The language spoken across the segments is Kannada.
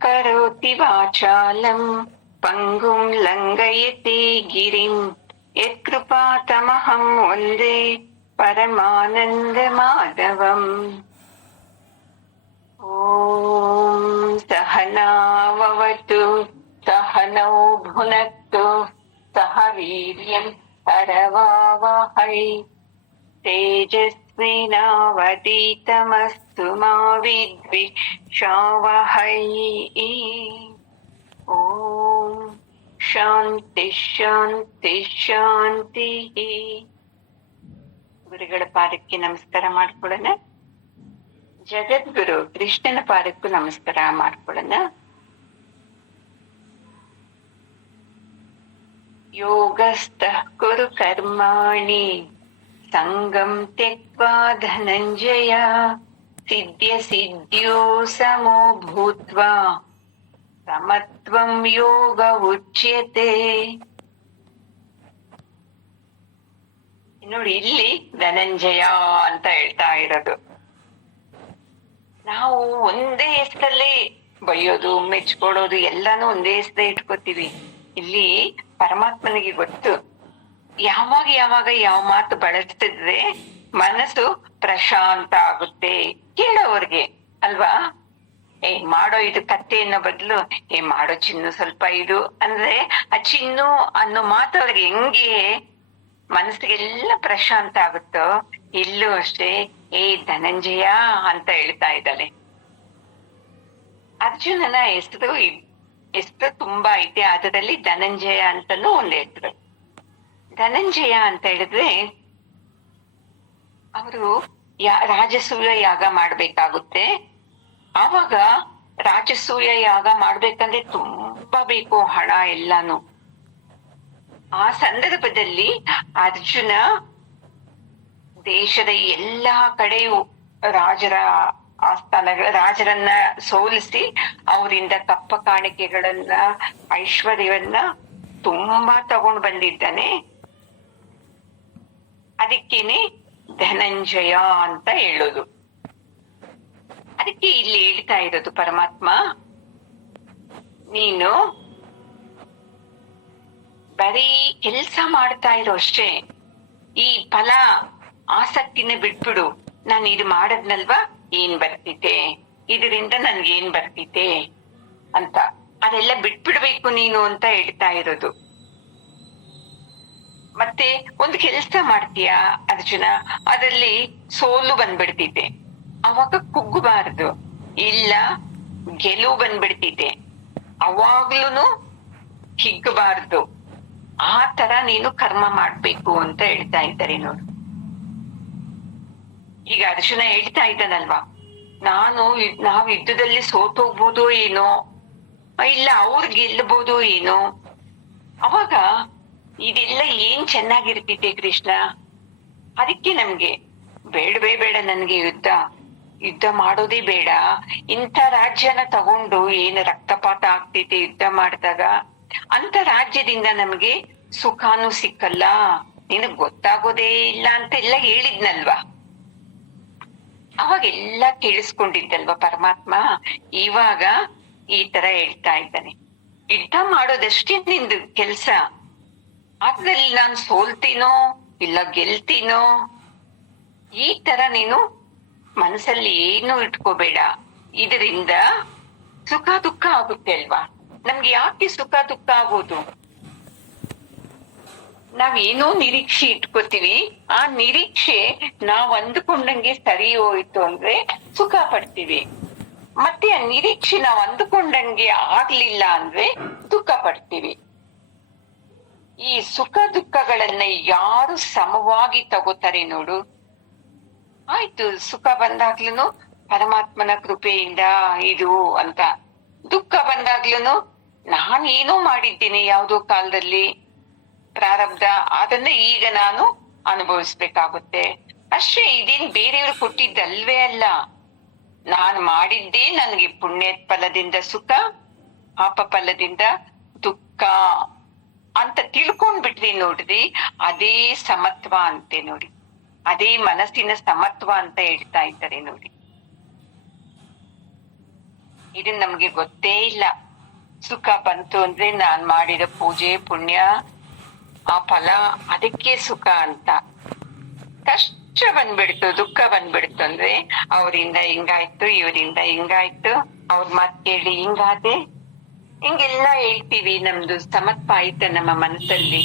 करोति वाचालं पङ्गुं लङ्घयते गिरिं यत्कृपातमहं वन्दे परमानन्दमाधवम्। ॐ सहनाववतु सहनौ भुनक्तु सह वीर्यं करवावहै तेजस्विनावतीतमस्तु मा विद्विषावहै। ॐ ಶಾಂತಿ ಶಾಂತಿ ಶಾಂತಿ. ಗುರುಗಳ ಪಾದಕ್ಕೆ ನಮಸ್ಕಾರ ಮಾಡ್ಕೊಳ್ಳೋಣ. ಜಗದ್ಗುರು ಕೃಷ್ಣನ ಪಾದಕ್ಕೂ ನಮಸ್ಕಾರ ಮಾಡ್ಕೊಳ್ಳೋಣ. ಯೋಗಸ್ಥಃ ಕುರು ಕರ್ಮಾಣಿ ಸಂಗಂ ತ್ಯಕ್ವಾ ಧನಂಜಯ ಸಿದ್ಧ್ಯ ಸಿದ್ಧ್ಯೋ ಸಮೋ ಭೂತ್ವಾ ಸಮತ್ವಂ ಯೋಗ ಉಚ್ಯತೆ. ನೋಡಿ, ಇಲ್ಲಿ ಧನಂಜಯ ಅಂತ ಹೇಳ್ತಾ ಇರೋದು. ನಾವು ಒಂದೇ ಹೆಸರಲ್ಲಿ ಬೈಯೋದು ಮೆಚ್ಕೊಡೋದು ಎಲ್ಲಾನು ಒಂದೇ ಹೆಸರೇ ಇಟ್ಕೋತೀವಿ. ಇಲ್ಲಿ ಪರಮಾತ್ಮನಿಗೆ ಗೊತ್ತು ಯಾವಾಗ ಯಾವಾಗ ಯಾವ ಮಾತು ಬಳಸ್ತಿದ್ರೆ ಮನಸ್ಸು ಪ್ರಶಾಂತ ಆಗುತ್ತೆ ಕೇಳೋರ್ಗೆ ಅಲ್ವಾ. ಮಾಡೋ ಇದು ಕತ್ತೆ ಅನ್ನೋ ಬದಲು ಮಾಡೋ ಚಿನ್ನು ಸ್ವಲ್ಪ ಇದು ಅಂದ್ರೆ ಆ ಚಿನ್ನು ಅನ್ನೋ ಮಾತು ಅವ್ರಿಗೆ ಹೆಂಗೆ ಮನಸ್ಸಿಗೆಲ್ಲ ಪ್ರಶಾಂತ ಆಗುತ್ತೋ, ಇಲ್ಲೂ ಅಷ್ಟೇ ಧನಂಜಯ ಅಂತ ಹೇಳ್ತಾ ಇದ್ದಾಳೆ. ಅರ್ಜುನನ ಹೆಸರು ತುಂಬಾ ಐತೆ, ಅದರಲ್ಲಿ ಧನಂಜಯ ಅಂತಾನು ಒಂದು ಹೆಸರು. ಧನಂಜಯ ಅಂತ ಹೇಳಿದ್ರೆ ಅವರು ರಾಜಸೂಯ ಯಾಗ ಮಾಡ್ಬೇಕಾಗುತ್ತೆ. ಆವಾಗ ರಾಜಸೂಯ ಯಾಗ ಮಾಡ್ಬೇಕಂದ್ರೆ ತುಂಬಾ ಬೇಕು ಹಣ ಎಲ್ಲಾನು. ಆ ಸಂದರ್ಭದಲ್ಲಿ ಅರ್ಜುನ ದೇಶದ ಎಲ್ಲಾ ಕಡೆಯೂ ರಾಜರನ್ನ ಸೋಲಿಸಿ ಅವರಿಂದ ಕಪ್ಪ ಕಾಣಿಕೆಗಳನ್ನ ಐಶ್ವರ್ಯವನ್ನ ತುಂಬಾ ತಗೊಂಡು ಬಂದಿದ್ದಾನೆ. ಅದಕ್ಕೇನೆ ಧನಂಜಯ ಅಂತ ಹೇಳೋದು. ಅದಕ್ಕೆ ಇಲ್ಲಿ ಹೇಳ್ತಾ ಇರೋದು ಪರಮಾತ್ಮ, ನೀನು ಬರೀ ಕೆಲ್ಸ ಮಾಡ್ತಾ ಇರೋ ಅಷ್ಟೇ, ಈ ಫಲ ಆಸಕ್ತಿನ ಬಿಟ್ಬಿಡು. ನಾನು ಇದು ಮಾಡದ್ನಲ್ವಾ, ಏನ್ ಬರ್ತಿತೆ ಇದರಿಂದ ನನ್ಗೇನ್ ಬರ್ತಿತೆ ಅಂತ ಅದೆಲ್ಲ ಬಿಟ್ಬಿಡ್ಬೇಕು ನೀನು ಅಂತ ಹೇಳ್ತಾ ಇರೋದು. ಮತ್ತೆ ಒಂದು ಕೆಲ್ಸ ಮಾಡ್ತೀಯ ಅರ್ಜುನ, ಅದರಲ್ಲಿ ಸೋಲು ಬಂದ್ಬಿಡ್ತಿದೆ, ಅವಾಗ ಕುಗ್ಗಬಾರದು. ಇಲ್ಲ ಗೆಲುವು ಬಂದ್ಬಿಡ್ತಿದೆ, ಅವಾಗ್ಲೂನು ಹಿಗ್ಗಬಾರ್ದು. ಆ ತರ ನೀನು ಕರ್ಮ ಮಾಡ್ಬೇಕು ಅಂತ ಹೇಳ್ತಾ ಇದ್ದಾರೆ ನೋಡು. ಈಗ ಅರ್ಜುನ ಹೇಳ್ತಾ ಇದ್ದಾನಲ್ವಾ, ನಾವು ಯುದ್ಧದಲ್ಲಿ ಸೋತೋಗ್ಬೋದು ಏನೋ, ಇಲ್ಲ ಅವ್ರು ಗೆಲ್ಲಬಹುದು ಏನೋ. ಅವಾಗ ಇದೆಲ್ಲ ಏನ್ ಚೆನ್ನಾಗಿರ್ತಿದೆ ಕೃಷ್ಣ. ಅದಕ್ಕೆ ನಮ್ಗೆ ಬೇಡವೇ ಬೇಡ, ನನ್ಗೆ ಯುದ್ಧ ಮಾಡೋದೇ ಬೇಡ. ಇಂಥ ರಾಜ್ಯನ ತಗೊಂಡು ಏನು ರಕ್ತಪಾತ ಆಗ್ತೈತೆ ಯುದ್ಧ ಮಾಡಿದಾಗ, ಅಂತ ರಾಜ್ಯದಿಂದ ನಮ್ಗೆ ಸುಖಾನು ಸಿಕ್ಕಲ್ಲ, ನಿನಗ್ ಗೊತ್ತಾಗೋದೇ ಇಲ್ಲ ಅಂತೆಲ್ಲ ಹೇಳಿದ್ನಲ್ವಾ. ಅವಾಗೆಲ್ಲ ಕೇಳಿಸ್ಕೊಂಡಿದ್ದಲ್ವಾ ಪರಮಾತ್ಮ. ಇವಾಗ ಈ ತರ ಹೇಳ್ತಾ ಇದ್ದಾನೆ, ಯುದ್ಧ ಮಾಡೋದಷ್ಟೇ ನಿಂದು ಕೆಲ್ಸ. ಅದ್ರಲ್ಲಿ ನಾನು ಸೋಲ್ತೀನೋ ಇಲ್ಲ ಗೆಲ್ತೀನೋ ಈ ತರ ನೀನು ಮನಸ್ಸಲ್ಲಿ ಏನು ಇಟ್ಕೋಬೇಡ. ಇದರಿಂದ ಸುಖ ದುಃಖ ಆಗುತ್ತೆ ಅಲ್ವಾ. ನಮ್ಗೆ ಯಾಕೆ ಸುಖ ದುಃಖ ಆಗೋದು? ನಾವೇನೋ ನಿರೀಕ್ಷೆ ಇಟ್ಕೋತೀವಿ, ಆ ನಿರೀಕ್ಷೆ ನಾವ್ ಅಂದುಕೊಂಡಂಗೆ ಸರಿ ಹೋಯ್ತು ಅಂದ್ರೆ ಸುಖ ಪಡ್ತೀವಿ. ಮತ್ತೆ ಆ ನಿರೀಕ್ಷೆ ನಾವ್ ಅಂದುಕೊಂಡಂಗೆ ಆಗ್ಲಿಲ್ಲ ಅಂದ್ರೆ ದುಃಖ ಪಡ್ತೀವಿ. ಈ ಸುಖ ದುಃಖಗಳನ್ನ ಯಾರು ಸಮವಾಗಿ ತಗೋತಾರೆ ನೋಡು. ಆಯ್ತು, ಸುಖ ಬಂದಾಗ್ಲೂನು ಪರಮಾತ್ಮನ ಕೃಪೆಯಿಂದ ಇದು ಅಂತ, ದುಃಖ ಬಂದಾಗ್ಲೂನು ನಾನೇನೋ ಮಾಡಿದ್ದೀನಿ ಯಾವುದೋ ಕಾಲದಲ್ಲಿ ಪ್ರಾರಬ್ಧ, ಅದನ್ನ ಈಗ ನಾನು ಅನುಭವಿಸ್ಬೇಕಾಗುತ್ತೆ ಅಷ್ಟೇ. ಇದೇನ್ ಬೇರೆಯವರು ಕೊಟ್ಟಿದ್ದಲ್ವೇ ಅಲ್ಲ, ನಾನು ಮಾಡಿದ್ದೇ ನನಗೆ ಪುಣ್ಯ ಫಲದಿಂದ ಸುಖ, ಪಾಪ ಫಲದಿಂದ ದುಃಖ ಅಂತ ತಿಳ್ಕೊಂಡ್ಬಿಟ್ರಿ ನೋಡ್ರಿ. ಅದೇ ಸಮತ್ವ ಅಂತೆ ನೋಡಿ, ಅದೇ ಮನಸ್ಸಿನ ಸಮತ್ವ ಅಂತ ಹೇಳ್ತಾ ಇದ್ದಾರೆ ನೋಡಿ. ಇದು ನಮ್ಗೆ ಗೊತ್ತೇ ಇಲ್ಲ. ಸುಖ ಬಂತು ಅಂದ್ರೆ ನಾನ್ ಮಾಡಿದ ಪೂಜೆ ಪುಣ್ಯ ಆ ಫಲ, ಅದಕ್ಕೆ ಸುಖ ಅಂತ. ಕಷ್ಟ ಬಂದ್ಬಿಡ್ತು, ದುಃಖ ಬಂದ್ಬಿಡ್ತು ಅಂದ್ರೆ ಅವರಿಂದ ಹಿಂಗಾಯ್ತು, ಇವರಿಂದ ಹಿಂಗಾಯ್ತು, ಅವ್ರ ಮಾತ್ ಕೇಳಿ ಹಿಂಗಾದೆ, ಹಿಂಗೆಲ್ಲ ಹೇಳ್ತೀವಿ. ನಮ್ದು ಸಮತ್ವ ಆಯ್ತ ನಮ್ಮ ಮನಸ್ಸಲ್ಲಿ?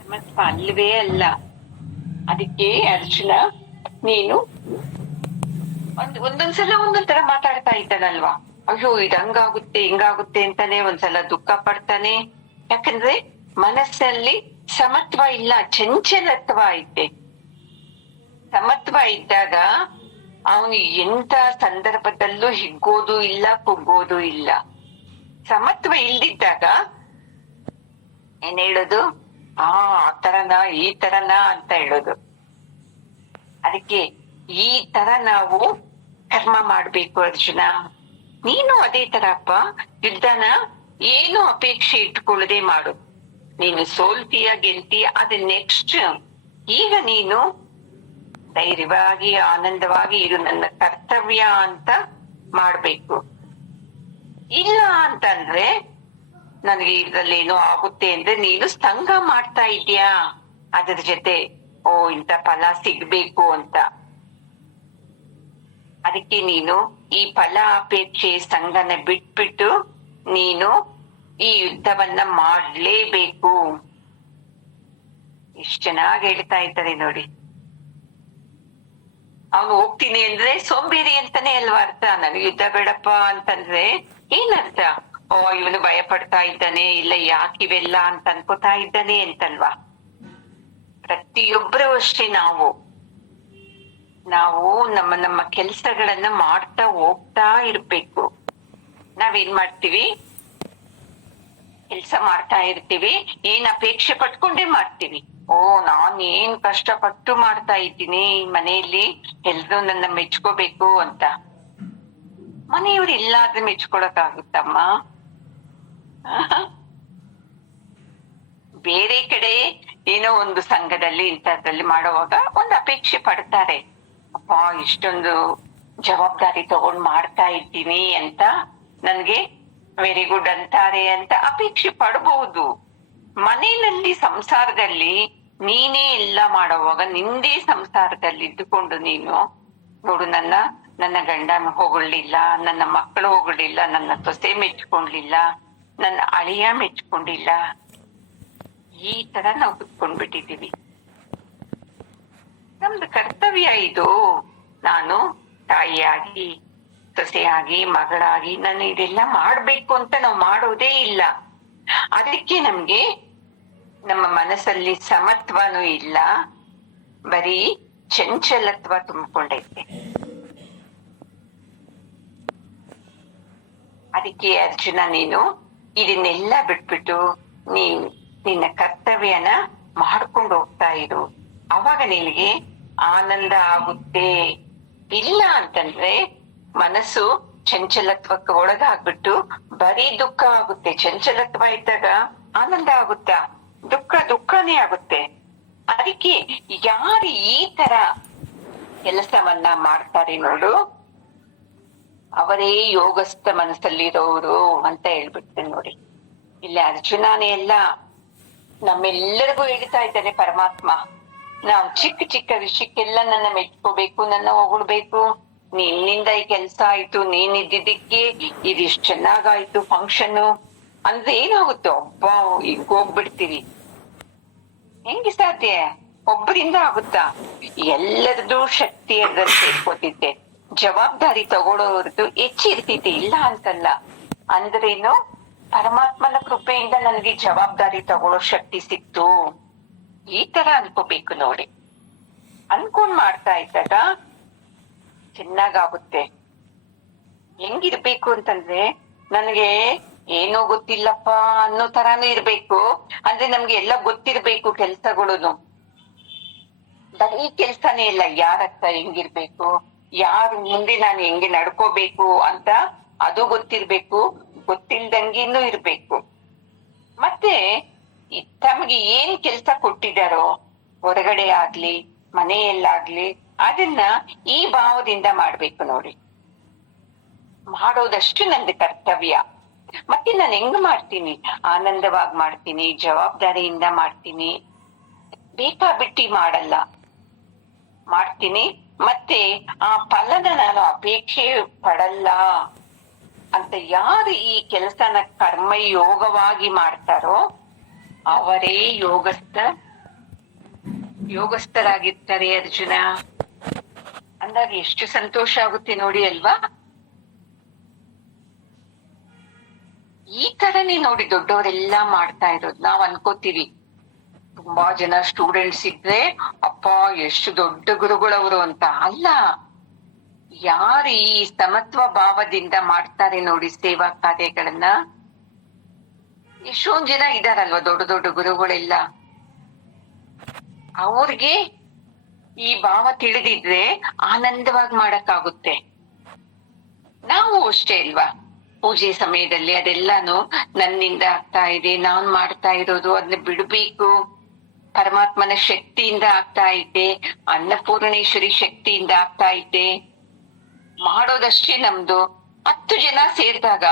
ಸಮತ್ವ ಅಲ್ವೇ ಅಲ್ಲ. ಅದಕ್ಕೆ ಅರ್ಜುನ, ನೀನು ಒಂದೊಂದ್ಸಲ ಒಂದೊಂದ್ ತರ ಮಾತಾಡ್ತಾ ಇದ್ದಾನಲ್ವಾ. ಅಯ್ಯೋ ಇದ್ ಹಂಗಾಗುತ್ತೆ ಹಿಂಗಾಗುತ್ತೆ ಅಂತಾನೆ ಒಂದ್ಸಲ ದುಃಖ ಪಡ್ತಾನೆ. ಯಾಕಂದ್ರೆ ಮನಸ್ಸಲ್ಲಿ ಸಮತ್ವ ಇಲ್ಲ, ಚಂಚಲತ್ವ ಐತೆ. ಸಮತ್ವ ಇದ್ದಾಗ ಅವನು ಎಂತ ಸಂದರ್ಭದಲ್ಲೂ ಹಿಗ್ಗೋದು ಇಲ್ಲ, ಕುಗ್ಗೋದು ಇಲ್ಲ. ಸಮತ್ವ ಇಲ್ದಿದ್ದಾಗ ಏನ್ ಹೇಳೋದು, ಆ ತರನಾ ಈ ತರನಾ ಅಂತ ಹೇಳೋದು. ಅದಕ್ಕೆ ಈ ತರ ನಾವು ಕರ್ಮ ಮಾಡ್ಬೇಕು ಅರ್ಜುನ. ನೀನು ಅದೇ ತರಪ್ಪ, ಯುದ್ಧನ ಏನು ಅಪೇಕ್ಷೆ ಇಟ್ಕೊಳ್ಳದೆ ಮಾಡು. ನೀನು ಸೋಲ್ತೀಯ ಗೆಲ್ತೀಯ ಅದು ನೆಕ್ಸ್ಟ್. ಈಗ ನೀನು ಧೈರ್ಯವಾಗಿ ಆನಂದವಾಗಿ ಇದು ನನ್ನ ಕರ್ತವ್ಯ ಅಂತ ಮಾಡ್ಬೇಕು. ಇಲ್ಲ ಅಂತಂದ್ರೆ ನನಗೆ ಇದ್ರಲ್ಲಿ ಏನೋ ಆಗುತ್ತೆ ಅಂದ್ರೆ ನೀನು ಸಂಘ ಮಾಡ್ತಾ ಇದೀಯಾ ಅದ್ರ ಜೊತೆ. ಓ ಇಂಥ ಫಲ ಸಿಗ್ಬೇಕು ಅಂತ. ಅದಕ್ಕೆ ನೀನು ಈ ಫಲ ಅಪೇಕ್ಷೆ ಸಂಘನ ಬಿಟ್ಬಿಟ್ಟು ನೀನು ಈ ಯುದ್ಧವನ್ನ ಮಾಡ್ಲೇಬೇಕು. ಎಷ್ಟ್ ಚೆನ್ನಾಗಿ ಹೇಳ್ತಾ ಇದ್ದಾರೆ ನೋಡಿ. ಅವನು ಹೋಗ್ತೀನಿ ಅಂದ್ರೆ ಸೋಂಬೇರಿ ಅಂತಾನೆ ಅಲ್ವಾ ಅರ್ಥ. ನನಗೆ ಯುದ್ಧ ಬೇಡಪ್ಪ ಅಂತಂದ್ರೆ ಏನರ್ಥ? ಓ ಇವನು ಭಯ ಪಡ್ತಾ ಇದ್ದಾನೆ, ಇಲ್ಲ ಯಾಕಿವೆಲ್ಲ ಅಂತ ಅನ್ಕೋತಾ ಇದ್ದಾನೆ ಅಂತಲ್ವಾ. ಪ್ರತಿಯೊಬ್ಬರು ಅಷ್ಟೇ, ನಾವು ನಮ್ಮ ನಮ್ಮ ಕೆಲ್ಸಗಳನ್ನ ಮಾಡ್ತಾ ಹೋಗ್ತಾ ಇರ್ಬೇಕು. ನಾವೇನ್ ಮಾಡ್ತೀವಿ, ಕೆಲ್ಸ ಮಾಡ್ತಾ ಇರ್ತೀವಿ, ಏನ್ ಅಪೇಕ್ಷೆ ಪಟ್ಕೊಂಡೇ ಮಾಡ್ತೀವಿ. ಓ ನಾನ್ ಏನ್ ಕಷ್ಟಪಟ್ಟು ಮಾಡ್ತಾ ಇದ್ದೀನಿ ಮನೆಯಲ್ಲಿ, ಎಲ್ರು ನನ್ನ ಮೆಚ್ಕೋಬೇಕು ಅಂತ. ಮನೆಯವ್ರು ಇಲ್ಲಾದ್ರೆ ಮೆಚ್ಕೊಳಕ್ ಆಗುತ್ತಮ್ಮ? ಬೇರೆ ಕಡೆ ಏನೋ ಒಂದು ಸಂಘದಲ್ಲಿ ಇಂಥದ್ರಲ್ಲಿ ಮಾಡುವಾಗ ಒಂದು ಅಪೇಕ್ಷೆ ಪಡ್ತಾರೆ. ಅಪ್ಪ ಇಷ್ಟೊಂದು ಜವಾಬ್ದಾರಿ ತಗೊಂಡ್ ಮಾಡ್ತಾ ಇದ್ದೀನಿ ಅಂತ ನನ್ಗೆ ವೆರಿ ಗುಡ್ ಅಂತಾರೆ ಅಂತ ಅಪೇಕ್ಷೆ ಪಡಬಹುದು. ಮನೆಯಲ್ಲಿ ಸಂಸಾರದಲ್ಲಿ ನೀನೇ ಎಲ್ಲ ಮಾಡುವಾಗ, ನಿಂದೇ ಸಂಸಾರದಲ್ಲಿ ಇದ್ದುಕೊಂಡು ನೀನು ನೋಡು, ನನ್ನ ಗಂಡ ಹೊಗಳಿಲ್ಲ, ನನ್ನ ಮಕ್ಕಳು ಹೊಗಳಿಲ್ಲ, ನನ್ನ ಸೊಸೆ ಮೆಚ್ಕೊಂಡಿಲ್ಲ, ನನ್ನ ಅಳಿಯ ಮೆಚ್ಕೊಂಡಿಲ್ಲ, ಈ ತರ ನಾವು ಕುತ್ಕೊಂಡ್ಬಿಟ್ಟಿದೀವಿ. ನಮ್ದು ಕರ್ತವ್ಯ ಇದು. ನಾನು ತಾಯಿಯಾಗಿ, ಸೊಸೆಯಾಗಿ, ಮಗಳಾಗಿ ನಾನು ಇದೆಲ್ಲ ಮಾಡ್ಬೇಕು ಅಂತ ನಾವು ಮಾಡೋದೇ ಇಲ್ಲ. ಅದಕ್ಕೆ ನಮ್ಗೆ ನಮ್ಮ ಮನಸ್ಸಲ್ಲಿ ಸಮತ್ವನೂ ಇಲ್ಲ, ಬರೀ ಚಂಚಲತ್ವ ತುಂಬಿಕೊಂಡೈತೆ. ಅದಕ್ಕೆ ಅರ್ಜುನ, ನೀನು ಇದನ್ನೆಲ್ಲ ಬಿಟ್ಬಿಟ್ಟು ನಿನ್ನ ಕರ್ತವ್ಯನ ಮಾಡ್ಕೊಂಡು ಹೋಗ್ತಾ ಇರು. ಅವಾಗ ನಿನಗೆ ಆನಂದ ಆಗುತ್ತೆ. ಇಲ್ಲ ಅಂತಂದ್ರೆ ಮನಸ್ಸು ಚಂಚಲತ್ವಕ್ಕೆ ಒಳಗಾಗ್ಬಿಟ್ಟು ಬರೀ ದುಃಖ ಆಗುತ್ತೆ. ಚಂಚಲತ್ವ ಇದ್ದಾಗ ಆನಂದ ಆಗುತ್ತಾ? ದುಃಖನೇ ಆಗುತ್ತೆ. ಅದಕ್ಕೆ ಯಾರು ಈ ತರ ಕೆಲಸವನ್ನ ಮಾಡ್ತಾರೆ ನೋಡು, ಅವರೇ ಯೋಗಸ್ಥ ಮನಸ್ಸಲ್ಲಿರೋರು ಅಂತ ಹೇಳ್ಬಿಡ್ತೇನೆ ನೋಡಿ. ಇಲ್ಲಿ ಅರ್ಜುನನೇ ಎಲ್ಲ ನಮ್ಮೆಲ್ಲರಿಗೂ ಹೇಳ್ತಾ ಇದ್ದಾನೆ ಪರಮಾತ್ಮ. ನಾವು ಚಿಕ್ಕ ಚಿಕ್ಕ ವಿಷಯಕ್ಕೆಲ್ಲ ನನ್ನ ಮೆಚ್ಕೋಬೇಕು, ನನ್ನ ಹೊಗಳ್ಬೇಕು. ನಿನ್ನಿಂದ ಈ ಕೆಲ್ಸ ಆಯ್ತು, ನೀನ್ ಇದ್ದಿದ್ದಕ್ಕೆ ಇದಿಷ್ಟು ಚೆನ್ನಾಗಾಯ್ತು ಫಂಕ್ಷನ್ ಅಂದ್ರೆ ಏನಾಗುತ್ತೆ? ಒಬ್ಬ ಈಗ ಹೋಗ್ಬಿಡ್ತೀವಿ. ಹೆಂಗೆ ಸಾಧ್ಯ? ಒಬ್ಬರಿಂದ ಆಗುತ್ತಾ? ಎಲ್ಲರದ್ದು ಶಕ್ತಿ ಅದ್ರಲ್ಲಿ ಸೇರ್ಕೋತಿದ್ದೆ. ಜವಾಬ್ದಾರಿ ತಗೊಳ್ಳೋರ್ದು ಹೆಚ್ಚಿರ್ತೈತೆ, ಇಲ್ಲ ಅಂತಲ್ಲ. ಅಂದ್ರೇನು, ಪರಮಾತ್ಮನ ಕೃಪೆಯಿಂದ ನನಗೆ ಜವಾಬ್ದಾರಿ ತಗೊಳ್ಳೋ ಶಕ್ತಿ ಸಿಕ್ತು, ಈ ತರ ಅನ್ಕೋಬೇಕು ನೋಡಿ. ಅನ್ಕೊಂಡ್ ಮಾಡ್ತಾ ಇದ್ದಾಗ ಚೆನ್ನಾಗಾಗುತ್ತೆ. ಹೆಂಗಿರ್ಬೇಕು ಅಂತಂದ್ರೆ, ನನಗೆ ಏನೋ ಗೊತ್ತಿಲ್ಲಪ್ಪ ಅನ್ನೋ ತರಾನು ಇರ್ಬೇಕು. ಅಂದ್ರೆ ನಮ್ಗೆ ಎಲ್ಲ ಗೊತ್ತಿರ್ಬೇಕು ಕೆಲ್ಸಗಳು. ಬರೀ ಕೆಲ್ಸನೇ ಇಲ್ಲ, ಯಾರ ಹತ್ರ ಹೆಂಗಿರ್ಬೇಕು, ಯಾರು ಮುಂದೆ ನಾನು ಹೆಂಗೆ ನಡ್ಕೋಬೇಕು ಅಂತ ಅದು ಗೊತ್ತಿರ್ಬೇಕು. ಗೊತ್ತಿಲ್ದಂಗಿನೂ ಇರ್ಬೇಕು. ಮತ್ತೆ ತಮಗೆ ಏನ್ ಕೆಲ್ಸ ಕೊಟ್ಟಿದಾರೋ, ಹೊರಗಡೆ ಆಗ್ಲಿ ಮನೆಯಲ್ಲಾಗ್ಲಿ ಅದನ್ನ ಈ ಭಾವದಿಂದ ಮಾಡ್ಬೇಕು ನೋಡಿ. ಮಾಡೋದಷ್ಟು ನಂದು ಕರ್ತವ್ಯ. ಮತ್ತೆ ನಾನು ಹೆಂಗ್ ಮಾಡ್ತೀನಿ? ಆನಂದವಾಗಿ ಮಾಡ್ತೀನಿ, ಜವಾಬ್ದಾರಿಯಿಂದ ಮಾಡ್ತೀನಿ, ಬೇಕಾಬಿಟ್ಟಿ ಮಾಡಲ್ಲ, ಮಾಡ್ತೀನಿ. ಮತ್ತೆ ಆ ಫಲನ ನಾನು ಅಪೇಕ್ಷೆ ಪಡಲ್ಲ ಅಂತ ಯಾರು ಈ ಕೆಲಸನ ಕರ್ಮಯೋಗವಾಗಿ ಮಾಡ್ತಾರೋ ಅವರೇ ಯೋಗಸ್ಥರಾಗಿರ್ತಾರೆ ಅರ್ಜುನ. ಅಂದಾಗ ಎಷ್ಟು ಸಂತೋಷ ಆಗುತ್ತೆ ನೋಡಿ ಅಲ್ವಾ? ಈ ತರನೇ ನೋಡಿ ದೊಡ್ಡವರೆಲ್ಲಾ ಮಾಡ್ತಾ ಇರೋದು. ನಾವ್ ಅನ್ಕೋತೀವಿ ತುಂಬಾ ಜನ ಸ್ಟೂಡೆಂಟ್ಸ್ ಇದ್ರೆ ಅಪ್ಪ ಎಷ್ಟು ದೊಡ್ಡ ಗುರುಗಳವರು ಅಂತ. ಅಲ್ಲ, ಯಾರು ಈ ಸಮತ್ವ ಭಾವದಿಂದ ಮಾಡ್ತಾರೆ ನೋಡಿ ಸೇವಾ ಕಾರ್ಯಗಳನ್ನ, ಎಷ್ಟೊಂದ್ ಜನ ಇದಾರಲ್ವಾ ದೊಡ್ಡ ದೊಡ್ಡ ಗುರುಗಳೆಲ್ಲ, ಅವ್ರಿಗೆ ಈ ಭಾವ ತಿಳಿದಿದ್ರೆ ಆನಂದವಾಗಿ ಮಾಡಕ್ಕಾಗುತ್ತೆ. ನಾವು ಅಷ್ಟೇ ಅಲ್ವಾ, ಪೂಜೆ ಸಮಯದಲ್ಲಿ ಅದೆಲ್ಲಾನು ನನ್ನಿಂದ ಆಗ್ತಾ ಇದೆ, ನಾನ್ ಮಾಡ್ತಾ ಇರೋದು ಅದನ್ನ ಬಿಡ್ಬೇಕು, ಪರಮಾತ್ಮನ ಶಕ್ತಿಯಿಂದ ಆಗ್ತಾ ಇದೆ, ಅನ್ನಪೂರ್ಣೇಶ್ವರಿ ಶಕ್ತಿಯಿಂದ ಆಗ್ತಾ ಇದೆ, ಮಾಡೋದಷ್ಟೇ ನಮ್ದು. 10 ಜನ ಸೇರಿದಾಗ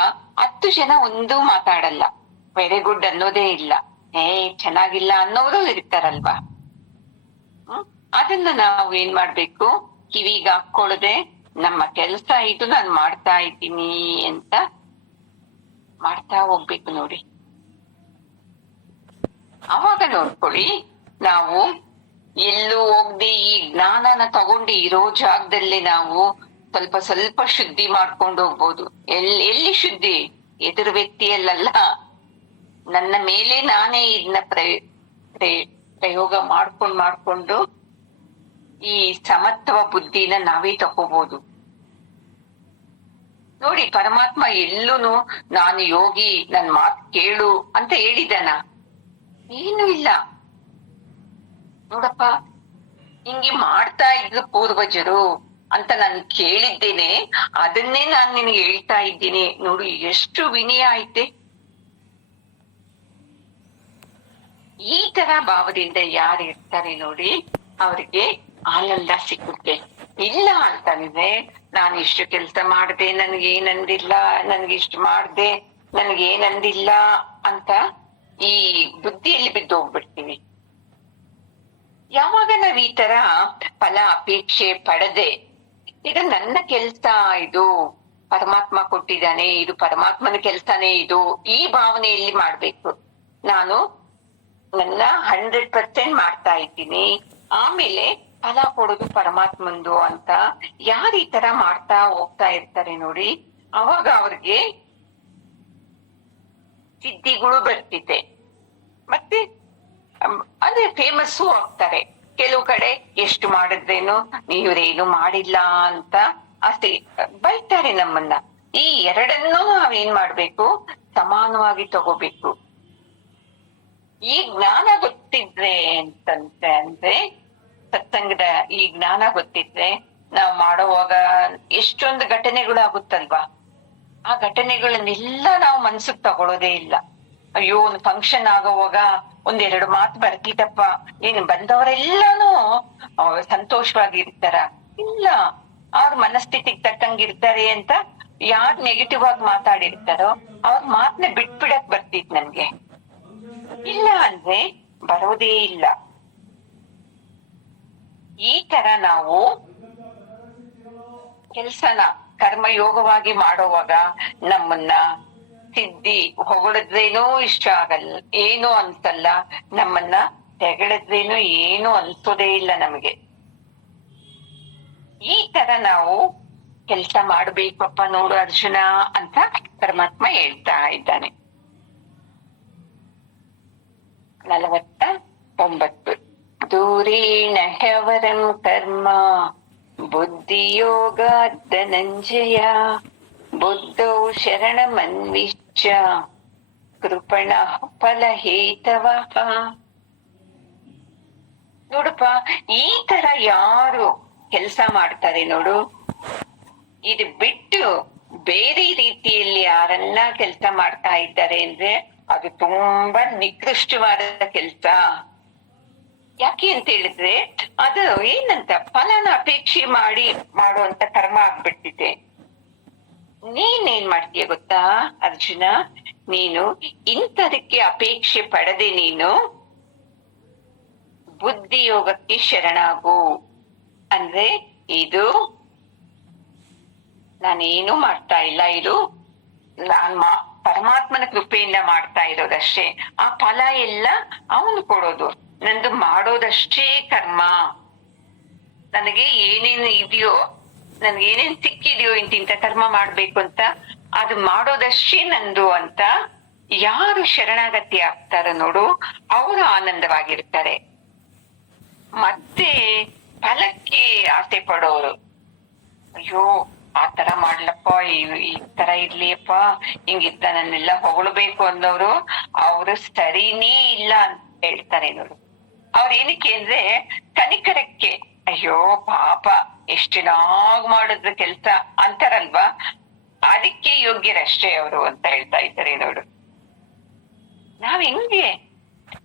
10 ಜನ ಒಂದೂ ಮಾತಾಡಲ್ಲ, ವೆರಿ ಗುಡ್ ಅನ್ನೋದೇ ಇಲ್ಲ, ಚೆನ್ನಾಗಿಲ್ಲ ಅನ್ನೋರು ಇರ್ತಾರಲ್ವಾ. ಅದನ್ನ ನಾವು ಏನ್ ಮಾಡ್ಬೇಕು? ಕಿವಿಗೆ ಹಾಕೊಳ್ಳದೆ ನಮ್ಮ ಕೆಲ್ಸ ಇದು, ನಾನು ಮಾಡ್ತಾ ಇದ್ದೀನಿ ಅಂತ ಮಾಡ್ತಾ ಹೋಗ್ಬೇಕು ನೋಡಿ. ಅವಾಗ ನೋಡ್ಕೊಳ್ಳಿ, ನಾವು ಎಲ್ಲೂ ಹೋಗ್ದೆ ಈ ಜ್ಞಾನನ ತಗೊಂಡು ಇರೋ ಜಾಗದಲ್ಲಿ ನಾವು ಸ್ವಲ್ಪ ಸ್ವಲ್ಪ ಶುದ್ಧಿ ಮಾಡ್ಕೊಂಡು ಹೋಗ್ಬೋದು. ಎಲ್ಲಿ ಶುದ್ಧಿ? ಎದುರು ವ್ಯಕ್ತಿಯಲ್ಲ, ನನ್ನ ಮೇಲೆ ನಾನೇ ಇದನ್ನ ಪ್ರಯೋಗ ಮಾಡ್ಕೊಂಡು ಈ ಸಮತ್ವ ಬುದ್ಧಿನ ನಾವೇ ತಗೋಬಹುದು ನೋಡಿ. ಪರಮಾತ್ಮ ಎಲ್ಲೂನು ನಾನು ಯೋಗಿ, ನನ್ ಮಾತು ಕೇಳು ಅಂತ ಹೇಳಿದಾನ? ಏನು ಇಲ್ಲ ನೋಡಪ್ಪ. ಹಿಂಗೆ ಮಾಡ್ತಾ ಇದ್ರು ಪೂರ್ವಜರು ಅಂತ ನಾನು ಕೇಳಿದ್ದೇನೆ, ಅದನ್ನೇ ನಾನು ನಿನ್ಗೆ ಹೇಳ್ತಾ ಇದ್ದೀನಿ ನೋಡು. ಎಷ್ಟು ವಿನಯ ಐತೆ. ಈ ತರ ಭಾವದಿಂದ ಯಾರು ಇರ್ತಾರೆ ನೋಡಿ, ಅವ್ರಿಗೆ ಆನಂದ ಸಿಗುತ್ತೆ. ಇಲ್ಲ ಅಂತಂದ್ರೆ ನಾನು ಇಷ್ಟು ಕೆಲಸ ಮಾಡ್ದೆ, ನನ್ಗೇನಂದಿಲ್ಲ, ನನ್ಗಿಷ್ಟು ಮಾಡ್ದೆ, ನನ್ಗೇನಂದಿಲ್ಲ ಅಂತ ಈ ಬುದ್ಧಿಯಲ್ಲಿ ಬಿದ್ದು ಹೋಗ್ಬಿಡ್ತೀವಿ. ಯಾವಾಗ ನಾವ್ ಈ ತರ ಫಲ ಅಪೇಕ್ಷೆ ಪಡದೆ, ಈಗ ನನ್ನ ಕೆಲ್ಸ ಇದು, ಪರಮಾತ್ಮ ಕೊಟ್ಟಿದ್ದಾನೆ, ಇದು ಪರಮಾತ್ಮನ ಕೆಲ್ಸನೇ ಇದು, ಈ ಭಾವನೆಯಲ್ಲಿ ಮಾಡ್ಬೇಕು. ನಾನು ನನ್ನ 100% ಮಾಡ್ತಾ ಇದ್ದೀನಿ, ಆಮೇಲೆ ಫಲ ಕೊಡೋದು ಪರಮಾತ್ಮಂದು ಅಂತ ಯಾರು ಈ ತರ ಮಾಡ್ತಾ ಹೋಗ್ತಾ ಇರ್ತಾರೆ ನೋಡಿ, ಅವಾಗ ಅವ್ರಿಗೆ ಸಿದ್ಧಿಗಳು ಬರ್ತಿದೆ. ಮತ್ತೆ ಅದೇ ಫೇಮಸ್ಸು ಆಗ್ತಾರೆ. ಕೆಲವು ಕಡೆ ಎಷ್ಟು ಮಾಡಿದ್ರೇನು ನೀವ್ರೇನು ಮಾಡಿಲ್ಲ ಅಂತ ಅಷ್ಟೇ ಬೈತಾರೆ ನಮ್ಮನ್ನ. ಈ ಎರಡನ್ನೂ ನಾವೇನ್ ಮಾಡ್ಬೇಕು? ಸಮಾನವಾಗಿ ತಗೋಬೇಕು. ಈ ಜ್ಞಾನ ಗೊತ್ತಿದ್ರೆ ಅಂದ್ರೆ ಸತ್ಸಂಗದ ಈ ಜ್ಞಾನ ಗೊತ್ತಿದ್ರೆ ನಾವ್ ಮಾಡೋವಾಗ ಎಷ್ಟೊಂದು ಘಟನೆಗಳು ಆಗುತ್ತಲ್ವಾ, ಆ ಘಟನೆಗಳನ್ನೆಲ್ಲ ನಾವು ಮನ್ಸಿಗೆ ತಗೊಳ್ಳೋದೇ ಇಲ್ಲ. ಅಯ್ಯೋ, ಒಂದು ಫಂಕ್ಷನ್ ಆಗೋವಾಗ 1-2 ಮಾತು ಬರ್ತಿದ್ದಪ್ಪ, ಏನ್ ಬಂದವರೆಲ್ಲಾನು ಸಂತೋಷವಾಗಿರ್ತಾರ? ಇಲ್ಲ, ಅವ್ರ ಮನಸ್ಥಿತಿಗೆ ತಕ್ಕಂಗಿರ್ತಾರೆ ಅಂತ ಯಾರ್ ನೆಗೆಟಿವ್ ಆಗಿ ಮಾತಾಡಿರ್ತಾರೋ ಅವ್ರ ಮಾತನ್ನ ಬಿಟ್ಬಿಡಕ್ ಬರ್ತಿತ್ ನನ್ಗೆ. ಇಲ್ಲ ಅಂದ್ರೆ ಬರೋದೇ ಇಲ್ಲ. ಈ ತರ ನಾವು ಕೆಲ್ಸನ ಕರ್ಮಯೋಗವಾಗಿ ಮಾಡೋವಾಗ ನಮ್ಮನ್ನ ಸಿದ್ಧಿ ಹೊಗಳಿದ್ರೇನೋ ಇಷ್ಟ ಆಗಲ್ಲ, ಏನು ಅನ್ಸಲ್ಲ, ನಮ್ಮನ್ನ ತೆಗಳಿದ್ರೇನೋ ಏನು ಅನ್ಸೋದೇ ಇಲ್ಲ ನಮಗೆ. ಈ ತರ ನಾವು ಕೆಲ್ಸ ಮಾಡ್ಬೇಕಪ್ಪ ನೋಡು ಅರ್ಜುನ ಅಂತ ಪರಮಾತ್ಮ ಹೇಳ್ತಾ ಇದ್ದಾನೆ. 49 ದೂರೇಣ ಹ್ಯವರಂ ಕರ್ಮ ಬುದ್ಧಿಯೋಗಾತ್ ಧನಂಜಯ ಬುದ್ಧೌ ಶರಣಮನ್ವಿಷ್ಯ ಕೃಪಣ ಫಲಹೇತವಃ. ನೋಡಪ್ಪ, ಈ ತರ ಯಾರು ಕೆಲ್ಸ ಮಾಡ್ತಾರೆ ನೋಡು, ಇದು ಬಿಟ್ಟು ಬೇರೆ ರೀತಿಯಲ್ಲಿ ಯಾರನ್ನ ಕೆಲ್ಸ ಮಾಡ್ತಾ ಇದ್ದಾರೆ ಅಂದ್ರೆ ಅದು ತುಂಬಾ ನಿಕೃಷ್ಟವಾದ ಕೆಲ್ಸ. ಯಾಕೆ ಅಂತ ಹೇಳಿದ್ರೆ ಅದು ಏನಂತ ಫಲನ ಅಪೇಕ್ಷೆ ಮಾಡಿ ಮಾಡುವಂತ ಕರ್ಮ ಆಗ್ಬಿಟ್ಟಿದೆ. ನೀನೇನ್ ಮಾಡ್ತೀಯ ಗೊತ್ತಾ ಅರ್ಜುನ, ನೀನು ಇಂಥದಕ್ಕೆ ಅಪೇಕ್ಷೆ ಪಡದೆ ನೀನು ಬುದ್ಧಿಯೋಗಕ್ಕೆ ಶರಣಾಗು. ಅಂದ್ರೆ ಇದು ನಾನೇನು ಮಾಡ್ತಾ ಇಲ್ಲ, ಇದು ನಾನ್ ಪರಮಾತ್ಮನ ಕೃಪೆಯಿಂದ ಮಾಡ್ತಾ ಇರೋದಷ್ಟೇ. ಆ ಫಲ ಎಲ್ಲ ಅವನು ಕೊಡೋದು, ನಂದು ಮಾಡೋದಷ್ಟೇ ಕರ್ಮ. ನನಗೆ ಏನೇನು ಇದೆಯೋ, ನನ್ಗೆ ಏನೇನ್ ಸಿಕ್ಕಿದೆಯೋ ಇಂತಿಂತ ಕರ್ಮ ಮಾಡ್ಬೇಕು ಅಂತ, ಅದು ಮಾಡೋದಷ್ಟೇ ನಂದು ಅಂತ ಯಾರು ಶರಣಾಗತಿ ಆಗ್ತಾರ ನೋಡು, ಅವರು ಆನಂದವಾಗಿರ್ತಾರೆ. ಮತ್ತೆ ಫಲಕ್ಕೆ ಆಸೆ ಪಡೋರು, ಅಯ್ಯೋ ಆ ತರ ಮಾಡ್ಲಪ್ಪ, ಈ ತರ ಇರ್ಲಿಯಪ್ಪ, ಹಿಂಗಿದ್ದ ನನ್ನೆಲ್ಲ ಹೊಗಳ್ಬೇಕು ಅನ್ನೋರು ಅವರು ಸರಿನೇ ಇಲ್ಲ ಅಂತ ಹೇಳ್ತಾರೆ ನೋಡು. ಅವ್ರ ಏನಕ್ಕೆ ಅಂದ್ರೆ ಕನಿಕರಕ್ಕೆ, ಅಯ್ಯೋ ಪಾಪ ಎಷ್ಟು ಚೆನ್ನಾಗ್ ಮಾಡಿದ್ರು ಕೆಲ್ಸ ಅಂತಾರಲ್ವಾ, ಅದಕ್ಕೆ ಯೋಗ್ಯರಷ್ಟೇ ಅವರು ಅಂತ ಹೇಳ್ತಾ ಇದ್ದಾರೆ ನೋಡು. ನಾವ್ ಹೆಂಗೆ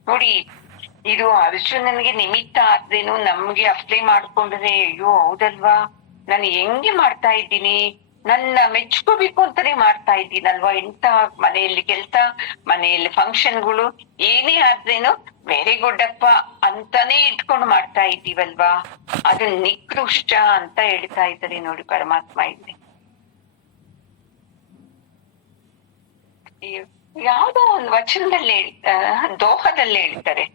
ನೋಡಿ, ಇದು ಅರ್ಜುನನಿಗೆ ನಿಮಿತ್ತ ಆದ್ರೇನು ನಮ್ಗೆ ಅಪ್ಲೈ ಮಾಡ್ಕೊಂಡ್ರೆ ಅಯ್ಯೋ ಹೌದಲ್ವಾ, ನಾನು ಹೆಂಗೆ ಮಾಡ್ತಾ ಇದ್ದೀನಿ, ನನ್ನ ಮೆಚ್ಕೋಬೇಕು ಅಂತಾನೆ ಮಾಡ್ತಾ ಇದ್ದೀನಲ್ವಾ, ಇಂತ ಮನೆಯಲ್ಲಿ ಕೆಲ್ಸ, ಮನೆಯಲ್ಲಿ ಫಂಕ್ಷನ್ಗಳು ಏನೇ ಆದ್ರೇನು ವೆರಿ ಗುಡ್ ಅಪ್ಪ ಅಂತಾನೆ ಇಟ್ಕೊಂಡು ಮಾಡ್ತಾ ಇದ್ದೀವಲ್ವಾ, ಅದು ನಿಕೃಷ್ಟ ಅಂತ ಹೇಳ್ತಾ ಇದ್ದಾರೆ ನೋಡಿ ಪರಮಾತ್ಮ ಇಲ್ಲಿ. ಯಾವ್ದೋ ಒಂದು ವಚನದಲ್ಲಿ ದೋಹದಲ್ಲಿ ಹೇಳ್ತಾರೆ,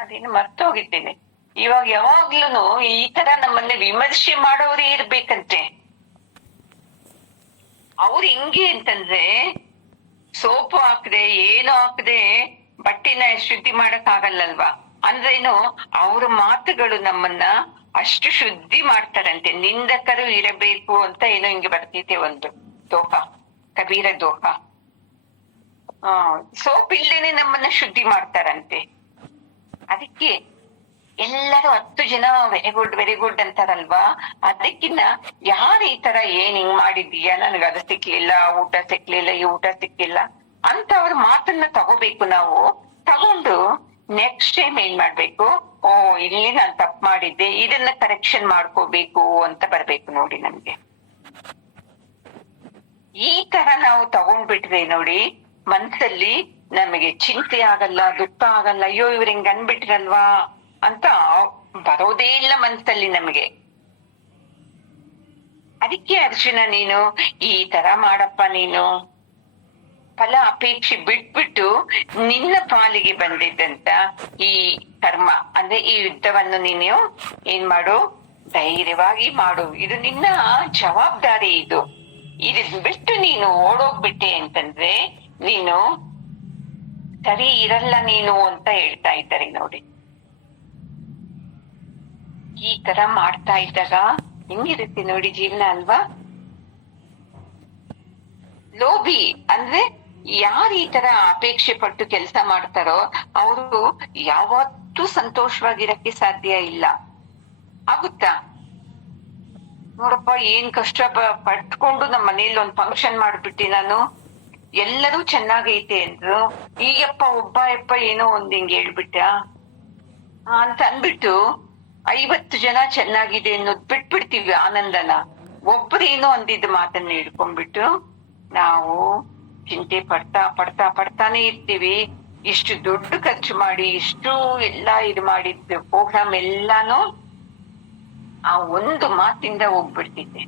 ಅದೇನು ಮರ್ತೋಗಿದ್ದೇನೆ ಇವಾಗ. ಯಾವಾಗ್ಲೂ ಈ ತರ ನಮ್ಮನ್ನ ವಿಮರ್ಶೆ ಮಾಡೋರೇ ಇರ್ಬೇಕಂತೆ. ಅವ್ರು ಹಿಂಗೆ ಅಂತಂದ್ರೆ ಸೋಪು ಹಾಕದೆ ಏನು ಹಾಕದೆ ಬಟ್ಟೆನ ಶುದ್ಧಿ ಮಾಡಕ್ ಆಗಲ್ಲಲ್ವಾ, ಅಂದ್ರೇನು ಅವ್ರ ಮಾತುಗಳು ನಮ್ಮನ್ನ ಅಷ್ಟು ಶುದ್ಧಿ ಮಾಡ್ತಾರಂತೆ. ನಿಂದಕರು ಇರಬೇಕು ಅಂತ ಏನೋ ಹಿಂಗೆ ಬರ್ತೈತೆ ಒಂದು ದೋಹ, ಕಬೀರ ದೋಹ. ಸೋಪ್ ಇಲ್ದೇನೆ ನಮ್ಮನ್ನ ಶುದ್ಧಿ ಮಾಡ್ತಾರಂತೆ. ಅದಕ್ಕೆ ಎಲ್ಲರೂ 10 ಜನ ವೆರಿ ಗುಡ್ ಅಂತಾರಲ್ವಾ, ಅದಕ್ಕಿನ್ನ ಯಾರು ಈ ತರ ಏನ್ ಹಿಂಗ್ ಮಾಡಿದೀಯ, ನನ್ಗ ಅದು ಸಿಕ್ಲಿಲ್ಲ, ಊಟ ಸಿಕ್ಲಿಲ್ಲ, ಈ ಊಟ ಸಿಕ್ಲಿಲ್ಲ ಅಂತ ಅವ್ರ ಮಾತನ್ನ ತಗೋಬೇಕು. ನಾವು ತಗೊಂಡು ನೆಕ್ಸ್ಟ್ ಟೈಮ್ ಏನ್ ಮಾಡ್ಬೇಕು, ಓ ಇಲ್ಲಿ ನಾನ್ ತಪ್ಪು ಮಾಡಿದ್ದೆ, ಇದನ್ನ ಕರೆಕ್ಷನ್ ಮಾಡ್ಕೋಬೇಕು ಅಂತ ಬರ್ಬೇಕು ನೋಡಿ ನಮ್ಗೆ. ಈ ತರ ನಾವು ತಗೊಂಡ್ಬಿಟ್ರೆ ನೋಡಿ, ಮನ್ಸಲ್ಲಿ ನಮಗೆ ಚಿಂತೆ ಆಗಲ್ಲ, ದುಃಖ ಆಗಲ್ಲ, ಅಯ್ಯೋ ಇವ್ರ ಹಿಂಗ್ ಅನ್ಬಿಟ್ರಲ್ವಾ ಅಂತ ಬರೋದೇ ಇಲ್ಲ ಮನ್ಸಲ್ಲಿ ನಮಗೆ. ಅದಕ್ಕೆ ಅರ್ಜುನ ನೀನು ಈ ತರ ಮಾಡಪ್ಪ, ನೀನು ಫಲ ಅಪೇಕ್ಷೆ ಬಿಟ್ಬಿಟ್ಟು ನಿನ್ನ ಪಾಲಿಗೆ ಬಂದಿದ್ದಂತ ಈ ಕರ್ಮ ಅಂದ್ರೆ ಈ ಯುದ್ಧವನ್ನು ನೀನು ಏನ್ ಮಾಡು, ಧೈರ್ಯವಾಗಿ ಮಾಡು. ಇದು ನಿನ್ನ ಜವಾಬ್ದಾರಿ. ಇದು ಬಿಟ್ಟು ನೀನು ಓಡೋಗ್ಬಿಟ್ಟೆ ಅಂತಂದ್ರೆ ನೀನು ಸರಿ ಇರಲ್ಲ ನೀನು ಅಂತ ಹೇಳ್ತಾ ಇದ್ದಾರೆ ನೋಡಿ. ಈ ತರ ಮಾಡ್ತಾ ಇದ್ದಾಗ ಹೆಂಗಿರುತ್ತೆ ನೋಡಿ ಜೀವನ ಅಲ್ವಾ. ಲೋಭಿ ಅಂದ್ರೆ ಯಾರು ಈ ತರ ಅಪೇಕ್ಷೆ ಪಟ್ಟು ಕೆಲಸ ಮಾಡ್ತಾರೋ ಅವರು ಯಾವತ್ತೂ ಸಂತೋಷವಾಗಿರಕ್ಕೆ ಸಾಧ್ಯ ಇಲ್ಲ. ಆಗುತ್ತಾ ನೋಡಪ್ಪ, ಏನ್ ಕಷ್ಟ ಪಟ್ಕೊಂಡು ನಮ್ಮ ಮನೇಲಿ ಒಂದ್ ಫಂಕ್ಷನ್ ಮಾಡ್ಬಿಟ್ಟಿ ನಾನು, ಎಲ್ಲರೂ ಚೆನ್ನಾಗೈತೆ ಅಂದ್ರು, ಈಗಪ್ಪ ಒಬ್ಬ ಯಪ್ಪ ಏನೋ ಒಂದ್ ಹಿಂಗ್ ಹೇಳ್ಬಿಟ್ಟ ಅಂತ ಅನ್ಬಿಟ್ಟು 50 ಜನ ಚೆನ್ನಾಗಿದೆ ಅನ್ನೋದ್ ಬಿಟ್ಬಿಡ್ತೀವಿ ಆನಂದನ. ಒಬ್ರೇನೋ ಅಂದಿದ್ದ ಮಾತನ್ನ ಹಿಡ್ಕೊಂಡ್ಬಿಟ್ಟು ನಾವು ಚಿಂತೆ ಪಡ್ತಾನೆ ಇರ್ತೀವಿ. ಇಷ್ಟು ದುಡ್ಡು ಖರ್ಚು ಮಾಡಿ ಇಷ್ಟು ಎಲ್ಲಾ ಇದು ಮಾಡಿದ್ದು ಪ್ರೋಗ್ರಾಮ್ ಎಲ್ಲಾನು ಆ ಒಂದು ಮಾತಿಂದ ಹೋಗ್ಬಿಡ್ತಿದ್ದೆ.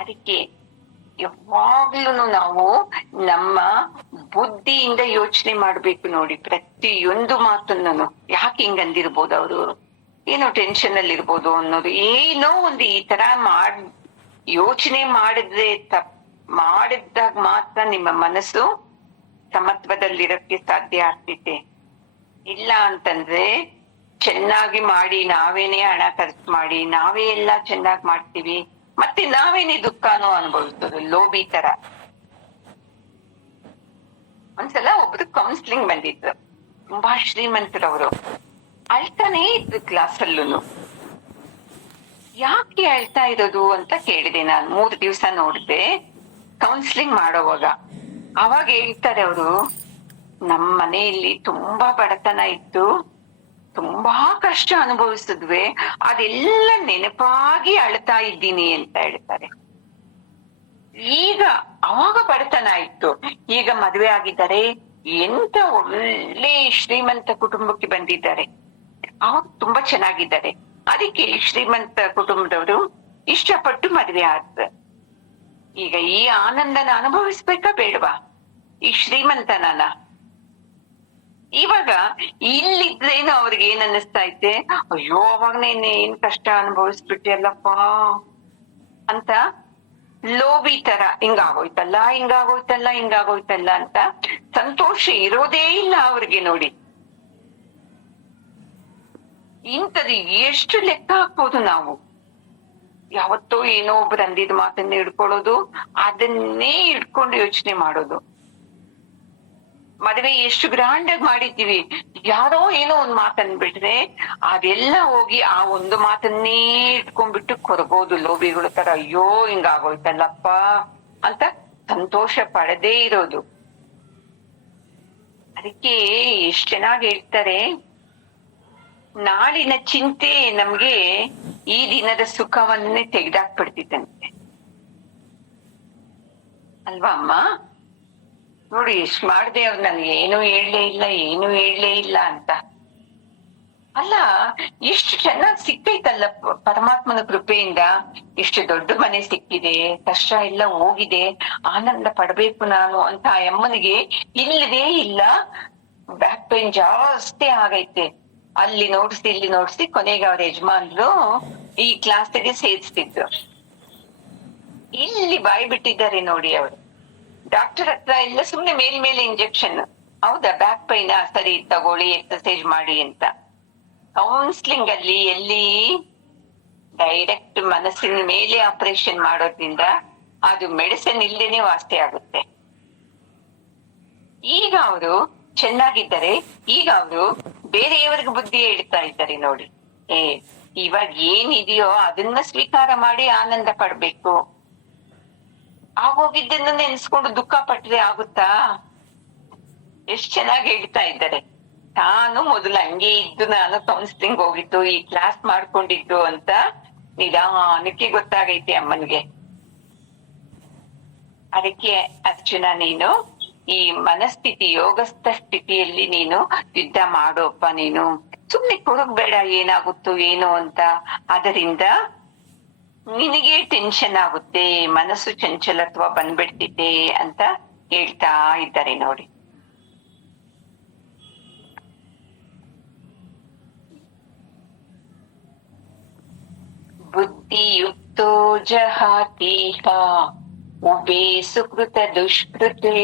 ಅದಕ್ಕೆ ಯಾವಾಗ್ಲೂ ನಾವು ನಮ್ಮ ಬುದ್ಧಿಯಿಂದ ಯೋಚನೆ ಮಾಡ್ಬೇಕು ನೋಡಿ ಪ್ರತಿಯೊಂದು ಮಾತನ್ನು. ಯಾಕೆ ಹಿಂಗ್ ಅಂದಿರ್ಬೋದು, ಅವರು ಏನೋ ಟೆನ್ಷನ್ ಅಲ್ಲಿ ಇರ್ಬೋದು ಅನ್ನೋದು, ಏನೋ ಒಂದು ಈ ತರ ಯೋಚನೆ ಮಾಡಿದ್ರೆ ಮಾಡಿದಾಗ ಮಾತ್ರ ನಿಮ್ಮ ಮನಸ್ಸು ಸಮತ್ವದಲ್ಲಿರಕ್ಕೆ ಸಾಧ್ಯ ಆಗ್ತೈತೆ. ಇಲ್ಲ ಅಂತಂದ್ರೆ ಚೆನ್ನಾಗಿ ಮಾಡಿ ನಾವೇನೇ ಹಣ ಖರ್ಚು ಮಾಡಿ ನಾವೇ ಎಲ್ಲಾ ಚೆನ್ನಾಗಿ ಮಾಡ್ತೀವಿ, ಮತ್ತೆ ನಾವೇನೇ ದುಃಖನೂ ಅನುಭವಿಸೋದು ಲೋಭಿ ತರ. ಒಂದ್ಸಲ ಒಬ್ರು ಕೌನ್ಸಿಲಿಂಗ್ ಬಂದಿದ್ರು, ತುಂಬಾ ಶ್ರೀಮಂತರವರು. ಅಳ್ತಾನೇ ಇದ್ರು ಕ್ಲಾಸಲ್ಲೂ. ಯಾಕೆ ಅಳ್ತಾ ಇರೋದು ಅಂತ ಕೇಳಿದೆ ನಾನು. 3 ದಿವಸ ನೋಡಿದೆ ಕೌನ್ಸಿಲಿಂಗ್ ಮಾಡೋವಾಗ. ಅವಾಗ ಹೇಳ್ತಾರೆ ಅವರು, ನಮ್ಮ ಮನೆಯಲ್ಲಿ ತುಂಬಾ ಬಡತನ ಇತ್ತು, ತುಂಬಾ ಕಷ್ಟ ಅನುಭವಿಸಿದ್ವಿ, ಅದೆಲ್ಲ ನೆನಪಾಗಿ ಅಳ್ತಾ ಇದ್ದೀನಿ ಅಂತ ಹೇಳ್ತಾರೆ. ಈಗ ಅವಾಗ ಬಡತನ ಇತ್ತು, ಈಗ ಮದುವೆ ಆಗಿದ್ದಾರೆ, ಎಂತ ಒಳ್ಳೆ ಶ್ರೀಮಂತ ಕುಟುಂಬಕ್ಕೆ ಬಂದಿದ್ದಾರೆ, ಅವಾಗ ತುಂಬಾ ಚೆನ್ನಾಗಿದ್ದಾರೆ. ಅದಕ್ಕೆ ಶ್ರೀಮಂತ ಕುಟುಂಬದವರು ಇಷ್ಟಪಟ್ಟು ಮದುವೆ ಆದ. ಈಗ ಈ ಆನಂದನ ಅನುಭವಿಸ್ಬೇಕಾ ಬೇಡವಾ ಈ ಶ್ರೀಮಂತನನ? ಇವಾಗ ಇಲ್ಲಿದ್ರೇನು ಅವ್ರಿಗೆ ಏನ್ ಅನ್ನಿಸ್ತಾ ಐತೆ, ಅಯ್ಯೋ ಅವಾಗ ನೀನ್ ಏನ್ ಕಷ್ಟ ಅನುಭವಿಸ್ಬಿಟ್ಟಿಯಲ್ಲಪ್ಪ ಅಂತ, ಲೋಭಿ ತರ, ಹಿಂಗಾಗೋಯ್ತಲ್ಲ ಹಿಂಗಾಗೋಯ್ತಲ್ಲ ಹಿಂಗಾಗೋಯ್ತಲ್ಲ ಅಂತ ಸಂತೋಷ ಇರೋದೇ ಇಲ್ಲ ಅವ್ರಿಗೆ. ನೋಡಿ, ಇಂಥದ್ದು ಎಷ್ಟು ಲೆಕ್ಕ ಹಾಕ್ಬೋದು ನಾವು. ಯಾವತ್ತೋ ಏನೋ ಒಬ್ರು ಅಂದಿದ್ ಮಾತನ್ನ ಹಿಡ್ಕೊಳ್ಳೋದು, ಅದನ್ನೇ ಇಟ್ಕೊಂಡು ಯೋಚನೆ ಮಾಡೋದು. ಮದುವೆ ಎಷ್ಟು ಗ್ರಾಂಡ್ ಆಗಿ ಮಾಡಿದ್ದೀವಿ, ಯಾರೋ ಏನೋ ಒಂದ್ ಮಾತನ್ಬಿಟ್ರೆ ಅದೆಲ್ಲ ಹೋಗಿ ಆ ಒಂದು ಮಾತನ್ನೇ ಇಟ್ಕೊಂಡ್ಬಿಟ್ಟು ಕೊರಗೋದು ಲೋಭಿಗಳ ತರ, ಅಯ್ಯೋ ಹಿಂಗಾಗೋಯ್ತಲ್ಲಪ್ಪ ಅಂತ ಸಂತೋಷ ಪಡದೇ ಇರೋದು. ಅದಕ್ಕೆ ಎಷ್ಟ್ ಚೆನ್ನಾಗಿ ಹೇಳ್ತಾರೆ, ನಾಳಿನ ಚಿಂತೆ ನಮ್ಗೆ ಈ ದಿನದ ಸುಖವನ್ನೇ ತೆಗೆದಾಕ್ಬಿಡ್ತಿತ್ತಂತೆ ಅಲ್ವಾ ಅಮ್ಮ? ನೋಡಿ ಎಷ್ಟ್ ಮಾಡ್ದೆ ಅವ್ರು ನನ್ಗೆ ಏನು ಹೇಳಲೇ ಇಲ್ಲ ಅಂತ. ಅಲ್ಲ, ಎಷ್ಟು ಚೆನ್ನಾಗಿ ಸಿಕ್ಕೈತಲ್ಲ ಪರಮಾತ್ಮನ ಕೃಪೆಯಿಂದ. ಎಷ್ಟು ದೊಡ್ಡ ಮನೆ ಸಿಕ್ಕಿದೆ, ಕಷ್ಟ ಎಲ್ಲ ಹೋಗಿದೆ, ಆನಂದ ಪಡ್ಬೇಕು ನಾನು ಅಂತ ಆ ಅಮ್ಮನಿಗೆ ಇಲ್ಲದೇ ಇಲ್ಲ. ಬ್ಯಾಕ್ ಪೇನ್ ಜಾಸ್ತಿ ಆಗೈತೆ, ಅಲ್ಲಿ ನೋಡ್ಸಿ ಇಲ್ಲಿ ನೋಡ್ಸಿ ಕೊನೆಗೆ ಅವ್ರ ಯಜಮಾನ್ರು ಈ ಕ್ಲಾಸ್ಗೆ ಸೇರಿಸ್ತಿದ್ರು. ಇಲ್ಲಿ ಬಾಯಿ ಬಿಟ್ಟಿದ್ದಾರೆ ನೋಡಿ ಅವರು. ಡಾಕ್ಟರ್ ಹತ್ರ ಎಲ್ಲ ಸುಮ್ನೆ ಮೇಲ್ಮೇಲೆ ಇಂಜೆಕ್ಷನ್, ಹೌದಾ ಬ್ಯಾಕ್ ಪೈನ ಸರಿ ತಗೊಳ್ಳಿ ಎಕ್ಸರ್ಸೈಸ್ ಮಾಡಿ ಅಂತ. ಕೌನ್ಸಿಲಿಂಗ್ ಅಲ್ಲಿ ಎಲ್ಲಿ ಡೈರೆಕ್ಟ್ ಮನಸ್ಸಿನ ಮೇಲೆ ಆಪರೇಷನ್ ಮಾಡೋದ್ರಿಂದ ಅದು ಮೆಡಿಸಿನ್ ಇಲ್ದೇನೆ ವಾಸಿ ಆಗುತ್ತೆ. ಈಗ ಅವರು ಚೆನ್ನಾಗಿದ್ದಾರೆ, ಈಗ ಅವರು ಬೇರೆಯವರಿಗೆ ಬುದ್ಧಿ ಹೇಳ್ತಾ ಇದ್ದಾರೆ ನೋಡಿ. ಇವಾಗ ಏನಿದೆಯೋ ಅದನ್ನ ಸ್ವೀಕಾರ ಮಾಡಿ ಆನಂದ ಪಡ್ಬೇಕು. ಆಗೋಗಿದ್ದನ್ನ ನೆನ್ಸ್ಕೊಂಡು ದುಃಖ ಪಟ್ರೆ ಆಗುತ್ತಾ? ಎಷ್ಟ್ ಚೆನ್ನಾಗಿ ಹೇಳ್ತಾ ಇದ್ದಾರೆ. ತಾನು ಮೊದಲು ಹಂಗೆ ಇದ್ದು, ನಾನು ಕೌನ್ಸಿಲಿಂಗ್ ಹೋಗಿದ್ದು, ಈ ಕ್ಲಾಸ್ ಮಾಡ್ಕೊಂಡಿದ್ದು ಅಂತ ನಿಧಾನಕ್ಕೆ ಗೊತ್ತಾಗೈತೆ ಅಮ್ಮನ್ಗೆ. ಅದಕ್ಕೆ ಅರ್ಜುನ, ನೀನು ಈ ಮನಸ್ಥಿತಿ ಯೋಗಸ್ಥ ಸ್ಥಿತಿಯಲ್ಲಿ ನೀನು ಯುದ್ಧ ಮಾಡೋಪ್ಪ. ನೀನು ಸುಮ್ನೆ ಕೊರಗ್ಬೇಡ, ಏನಾಗುತ್ತೋ ಏನೋ ಅಂತ. ಅದರಿಂದ ನಿನಗೆ ಟೆನ್ಷನ್ ಆಗುತ್ತೆ, ಮನಸ್ಸು ಚಂಚಲತ್ವ ಬಂದ್ಬಿಡ್ತಿದೆ ಅಂತ ಹೇಳ್ತಾ ಇದ್ದಾರೆ ನೋಡಿ. ಬುದ್ಧಿಯುಕ್ತೋ ಜಹಾತೀಹ ಉಭೇ ಸುಕೃತ ದುಷ್ಕೃತೆ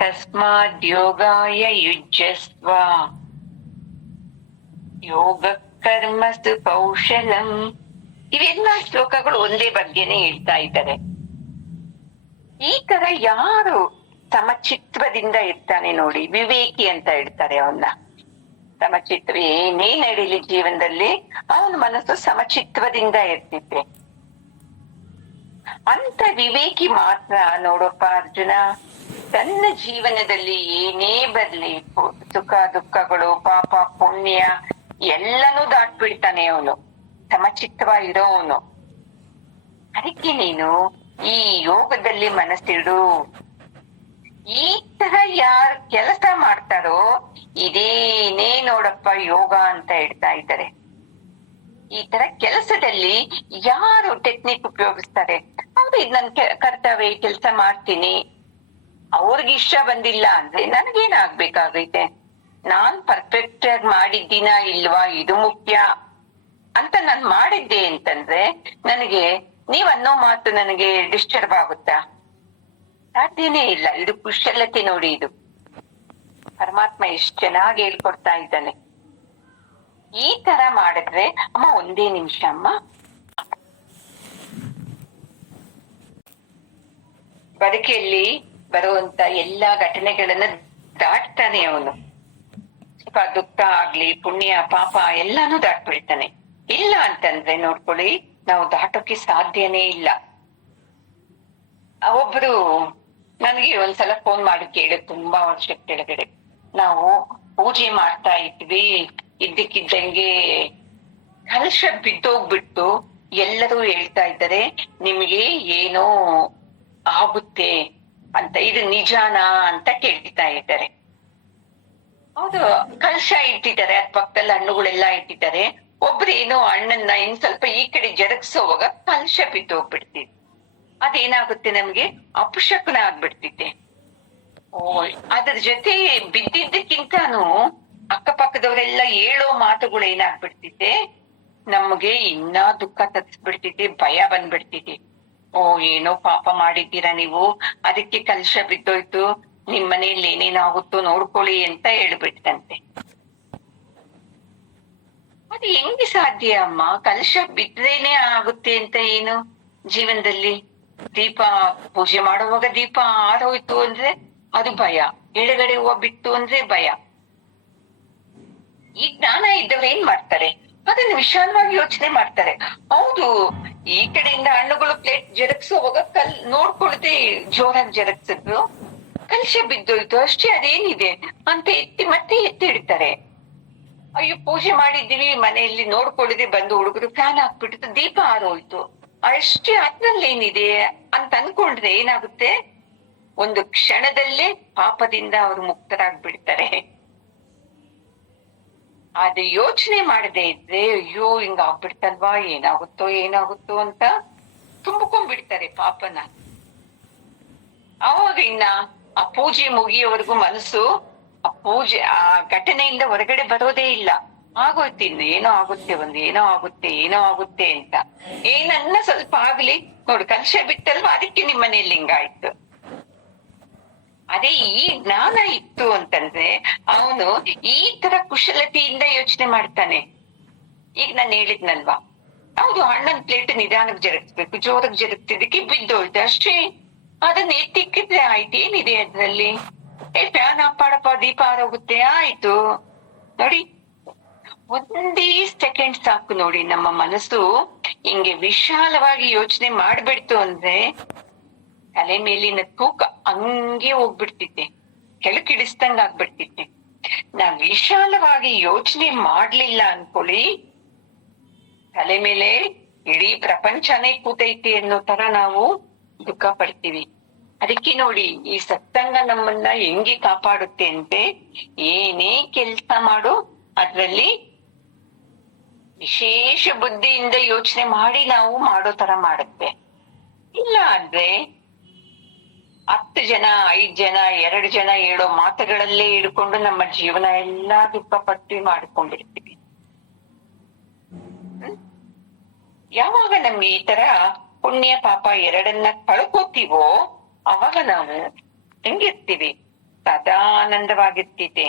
ತಸ್ಮಾದ್ ಯೋಗಾಯ ಯುಜ್ಯಸ್ವ ಯೋಗ ಕರ್ಮಸು ಕೌಶಲಂ. ಇವೆಲ್ಲ ಶ್ಲೋಕಗಳು ಒಂದೇ ಬಗ್ಗೆನೆ ಹೇಳ್ತಾ ಇದ್ದಾರೆ. ಈ ತರ ಯಾರು ಸಮಚಿತ್ವದಿಂದ ಇರ್ತಾನೆ ನೋಡಿ, ವಿವೇಕಿ ಅಂತ ಹೇಳ್ತಾರೆ ಅವನ್ನ. ಸಮಚಿತ್ವ ಏನೇ ನಡೀಲಿ ಜೀವನದಲ್ಲಿ ಅವನ ಮನಸ್ಸು ಸಮಚಿತ್ವದಿಂದ ಇರ್ತಿದ್ರೆ ಅಂತ ವಿವೇಕಿ ಮಾತ್ರ ನೋಡಪ್ಪ ಅರ್ಜುನ, ತನ್ನ ಜೀವನದಲ್ಲಿ ಏನೇ ಬರ್ಲಿ, ಸುಖ ದುಃಖಗಳು, ಪಾಪ ಪುಣ್ಯ ಎಲ್ಲನೂ ದಾಟ್ಬಿಡ್ತಾನೆ ಅವನು, ಸಮಚಿತ್ವ ಇರೋವನು. ಅದಕ್ಕೆ ನೀನು ಈ ಯೋಗದಲ್ಲಿ ಮನಸ್ಸಿಡು. ಈ ತರ ಯಾರು ಕೆಲಸ ಮಾಡ್ತಾರೋ ಇದೇನೇ ನೋಡಪ್ಪ ಯೋಗ ಅಂತ ಹೇಳ್ತಾ ಇದ್ದಾರೆ. ಈ ತರ ಕೆಲಸದಲ್ಲಿ ಯಾರು ಟೆಕ್ನಿಕ್ ಉಪಯೋಗಿಸ್ತಾರೆ, ಅವ್ರು ಇದ್ ನನ್ ಕರ್ತವ್ಯ, ಈ ಕೆಲ್ಸ ಮಾಡ್ತೀನಿ, ಅವ್ರಿಗೆ ಇಷ್ಟ ಬಂದಿಲ್ಲ ಅಂದ್ರೆ ನನ್ಗೇನಾಗ್ಬೇಕಾಗೈತೆ, ನಾನ್ ಪರ್ಫೆಕ್ಟ್ ಆಗಿ ಮಾಡಿದ್ದೀನ ಇಲ್ವಾ ಇದು ಮುಖ್ಯ ಅಂತ ನಾನ್ ಮಾಡಿದ್ದೆ ಅಂತಂದ್ರೆ ನನಗೆ ನೀವ್ ಅನ್ನೋ ಮಾತು ನನಗೆ ಡಿಸ್ಟರ್ಬ್ ಆಗುತ್ತಾ? ಸಾಧ್ಯನೇ ಇಲ್ಲ. ಇದು ಕುಶಲತೆ ನೋಡಿ. ಇದು ಪರಮಾತ್ಮ ಎಷ್ಟ್ ಚೆನ್ನಾಗಿ ಹೇಳ್ಕೊಡ್ತಾ ಇದ್ದಾನೆ. ಈ ತರ ಮಾಡಿದ್ರೆ, ಅಮ್ಮ ಒಂದೇ ನಿಮಿಷ ಅಮ್ಮ, ಬದುಕಲ್ಲಿ ಬರುವಂತ ಎಲ್ಲಾ ಘಟನೆಗಳನ್ನ ದಾಟ್ತಾನೆ ಅವನು. ಸುಖ ದುಃಖ ಆಗ್ಲಿ, ಪುಣ್ಯ ಪಾಪ ಎಲ್ಲಾನು ದಾಟ್ಬಿಡ್ತಾನೆ. ಇಲ್ಲ ಅಂತಂದ್ರೆ ನೋಡ್ಕೊಳ್ಳಿ, ನಾವು ದಾಟೋಕೆ ಸಾಧ್ಯನೇ ಇಲ್ಲ. ಒಬ್ರು ನನಗೆ ಒಂದ್ಸಲ ಫೋನ್ ಮಾಡಿ ಕೇಳಿ, ತುಂಬಾ ವರ್ಷದ ಕೆಳಗಡೆ ನಾವು ಪೂಜೆ ಮಾಡ್ತಾ ಇದ್ವಿ, ಇದ್ದಕ್ಕಿದ್ದಂಗೆ ಕಲಶ ಬಿದ್ದೋಗ್ಬಿಟ್ಟು ಎಲ್ಲರೂ ಹೇಳ್ತಾ ಇದ್ದಾರೆ ನಿಮ್ಗೆ ಏನೋ ಆಗುತ್ತೆ ಅಂತ, ಇದು ನಿಜಾನಾ ಅಂತ ಕೇಳ್ತಾ ಇದ್ದಾರೆ. ಹೌದು, ಕಲಶ ಇಟ್ಟಿದ್ದಾರೆ, ಅದ್ ಪಕ್ಕದಲ್ಲಿ ಹಣ್ಣುಗಳೆಲ್ಲಾ ಇಟ್ಟಿದ್ದಾರೆ. ಒಬ್ರು ಏನೋ ಹಣ್ಣನ್ನ ಇನ್ ಸ್ವಲ್ಪ ಈ ಕಡೆ ಜರುಗಿಸೋವಾಗ ಕಲಶ ಬಿದ್ದೋಗ್ಬಿಡ್ತಿದೆ. ಅದೇನಾಗುತ್ತೆ, ನಮ್ಗೆ ಅಪಶಕುನ ಆಗ್ಬಿಡ್ತಿದೆ. ಅದ್ರ ಜೊತೆ ಬಿದ್ದಿದ್ದಕ್ಕಿಂತಾನು ಅಕ್ಕಪಕ್ಕದವರೆಲ್ಲ ಹೇಳೋ ಮಾತುಗಳು ಏನಾಗ್ಬಿಡ್ತಿದೆ, ನಮ್ಗೆ ಇನ್ನ ದುಃಖ ತರಿಸ್ಬಿಡ್ತಿದೆ, ಭಯ ಬಂದ್ಬಿಡ್ತಿದೆ. ಏನೋ ಪಾಪ ಮಾಡಿದ್ದೀರಾ ನೀವು, ಅದಕ್ಕೆ ಕಲಶ ಬಿದ್ದೋಯ್ತು, ನಿಮ್ ಮನೆಯಲ್ಲಿ ಏನೇನಾಗುತ್ತೋ ನೋಡ್ಕೊಳ್ಳಿ ಅಂತ ಹೇಳ್ಬಿಡ್ತಂತೆ. ಅದು ಹೆಂಗೆ ಸಾಧ್ಯ ಅಮ್ಮ? ಕಲಶ ಬಿದ್ರೇನೆ ಆಗುತ್ತೆ ಅಂತ ಏನು ಜೀವನದಲ್ಲಿ? ದೀಪ ಪೂಜೆ ಮಾಡುವಾಗ ದೀಪ ಆರೋಯ್ತು ಅಂದ್ರೆ ಅದು ಭಯ, ಎಡಗಡೆ ಹೂವ ಬಿತ್ತು ಅಂದ್ರೆ ಭಯ. ಈ ಜ್ಞಾನ ಇದ್ದವ್ರು ಏನ್ ಮಾಡ್ತಾರೆ, ಅದನ್ನ ವಿಶಾಲವಾಗಿ ಯೋಚನೆ ಮಾಡ್ತಾರೆ. ಹೌದು, ಈ ಕಡೆಯಿಂದ ಹಣ್ಣುಗಳು ಪ್ಲೇಟ್ ಜರುಗಿಸುವಾಗ ನೋಡ್ಕೊಳ್ದೆ ಜೋರಾಗಿ ಜರುಗಿಸಿದ್ರು, ಕಲಶ ಬಿದ್ದೋಯ್ತು ಅಷ್ಟೇ, ಅದೇನಿದೆ ಅಂತ ಮತ್ತೆ ಎತ್ತಿ ಇಡ್ತಾರೆ. ಅಯ್ಯೋ ಪೂಜೆ ಮಾಡಿದ್ದೀವಿ ಮನೆಯಲ್ಲಿ ನೋಡ್ಕೊಳ್ಳದೆ ಬಂದು ಹುಡುಗರು ಫ್ಯಾನ್ ಹಾಕ್ಬಿಟ್ಟು ದೀಪ ಆರೋಯ್ತು ಅಷ್ಟೇ, ಅದ್ರಲ್ಲಿ ಏನಿದೆ ಅಂತ ಅನ್ಕೊಂಡ್ರೆ ಏನಾಗುತ್ತೆ, ಒಂದು ಕ್ಷಣದಲ್ಲೇ ಪಾಪದಿಂದ ಅವರು ಮುಕ್ತರಾಗ್ಬಿಡ್ತಾರೆ. ಅದು ಯೋಚನೆ ಮಾಡದೆ ಇದ್ರೆ ಅಯ್ಯೋ ಹಿಂಗ ಆಗ್ಬಿಡ್ತಲ್ವಾ, ಏನಾಗುತ್ತೋ ಅಂತ ತುಂಬಿಕೊಂಡ್ಬಿಡ್ತಾರೆ ಪಾಪನ. ಅವಾಗ ಇನ್ನ ಆ ಪೂಜೆ ಮುಗಿಯೋವರೆಗೂ ಮನಸ್ಸು ಆ ಘಟನೆಯಿಂದ ಹೊರಗಡೆ ಬರೋದೇ ಇಲ್ಲ. ಆಗೋಯ್ತು, ಇನ್ನು ಏನೋ ಆಗುತ್ತೆ ಅಂತ. ಏನನ್ನ ಸ್ವಲ್ಪ ಆಗ್ಲಿ ನೋಡು, ಕಲಶ ಬಿಟ್ಟಲ್ವಾ, ಅದಕ್ಕೆ ನಿಮ್ ಮನೆಯಲ್ಲಿ ಹಿಂಗಾಯ್ತು. ಅದೇ ಈ ಜ್ಞಾನ ಇತ್ತು ಅಂತಂದ್ರೆ ಅವನು ಈ ತರ ಕುಶಲತೆಯಿಂದ ಯೋಚನೆ ಮಾಡ್ತಾನೆ. ಈಗ ನಾನು ಹೇಳಿದ್ನಲ್ವಾ, ಹೌದು ಹಣ್ಣನ್ ಪ್ಲೇಟ್ ನಿಧಾನಕ್ಕೆ ಜರುಗಿಸ್ಬೇಕು, ಜೋರಾಗಿ ಜರುಗ್ತಿದ್ದಕ್ಕೆ ಬಿದ್ದೋಯ್ತು ಅಷ್ಟೇ, ಅದನ್ನ ಎತ್ತಿಕ್ಕಿದ್ರೆ ಆಯ್ತು, ಏನಿದೆ ಅದ್ರಲ್ಲಿ? ಫ್ಯಾನ್ ಆಪಾಡಪ್ಪ, ದೀಪ ಆರೋಗುತ್ತೆ, ಆಯ್ತು. ನೋಡಿ, ಒಂದೇ ಸೆಕೆಂಡ್ ಸಾಕು ನೋಡಿ, ನಮ್ಮ ಮನಸ್ಸು ಹಿಂಗೆ ವಿಶಾಲವಾಗಿ ಯೋಚನೆ ಮಾಡ್ಬಿಡ್ತು ಅಂದ್ರೆ ತಲೆ ಮೇಲಿನ ತೂಕ ಹಂಗೆ ಹೋಗ್ಬಿಡ್ತಿದ್ದೆ, ಕೆಳಕಿಡಿಸ್ದಂಗ ಆಗ್ಬಿಡ್ತಿದ್ದೆ. ನಾವ್ ವಿಶಾಲವಾಗಿ ಯೋಚನೆ ಮಾಡ್ಲಿಲ್ಲ ಅನ್ಕೊಳ್ಳಿ, ತಲೆ ಮೇಲೆ ಇಡೀ ಪ್ರಪಂಚನೇ ಕೂತೈತಿ ಅನ್ನೋ ತರ ನಾವು ದುಃಖ ಪಡ್ತೀವಿ. ಅದಕ್ಕೆ ನೋಡಿ, ಈ ಸತ್ಸಂಗ ನಮ್ಮನ್ನ ಹೆಂಗೆ ಕಾಪಾಡುತ್ತೆ ಅಂದ್ರೆ, ಏನೇ ಕೆಲ್ಸ ಮಾಡು ಅದ್ರಲ್ಲಿ ವಿಶೇಷ ಬುದ್ಧಿಯಿಂದ ಯೋಚನೆ ಮಾಡಿ ನಾವು ಮಾಡೋ ತರ ಮಾಡುತ್ತೆ. ಇಲ್ಲ ಅಂದ್ರೆ 10 ಜನ 5 ಜನ 2 ಜನ ಹೇಳೋ ಮಾತುಗಳಲ್ಲೇ ಹಿಡ್ಕೊಂಡು ನಮ್ಮ ಜೀವನ ಎಲ್ಲಾ ದುಃಖ ಪಟ್ಟಿ ಮಾಡ್ಕೊಂಡ್ಬಿಡ್ತೀವಿ. ಯಾವಾಗ ನಮ್ಗೆ ಈ ತರ ಪುಣ್ಯ ಪಾಪ ಎರಡನ್ನ ಕಳ್ಕೋತೀವೋ ಅವಾಗ ನಾವು ಹೆಂಗಿರ್ತೀವಿ, ಸದಾ ಆನಂದವಾಗಿರ್ತೀವಿ.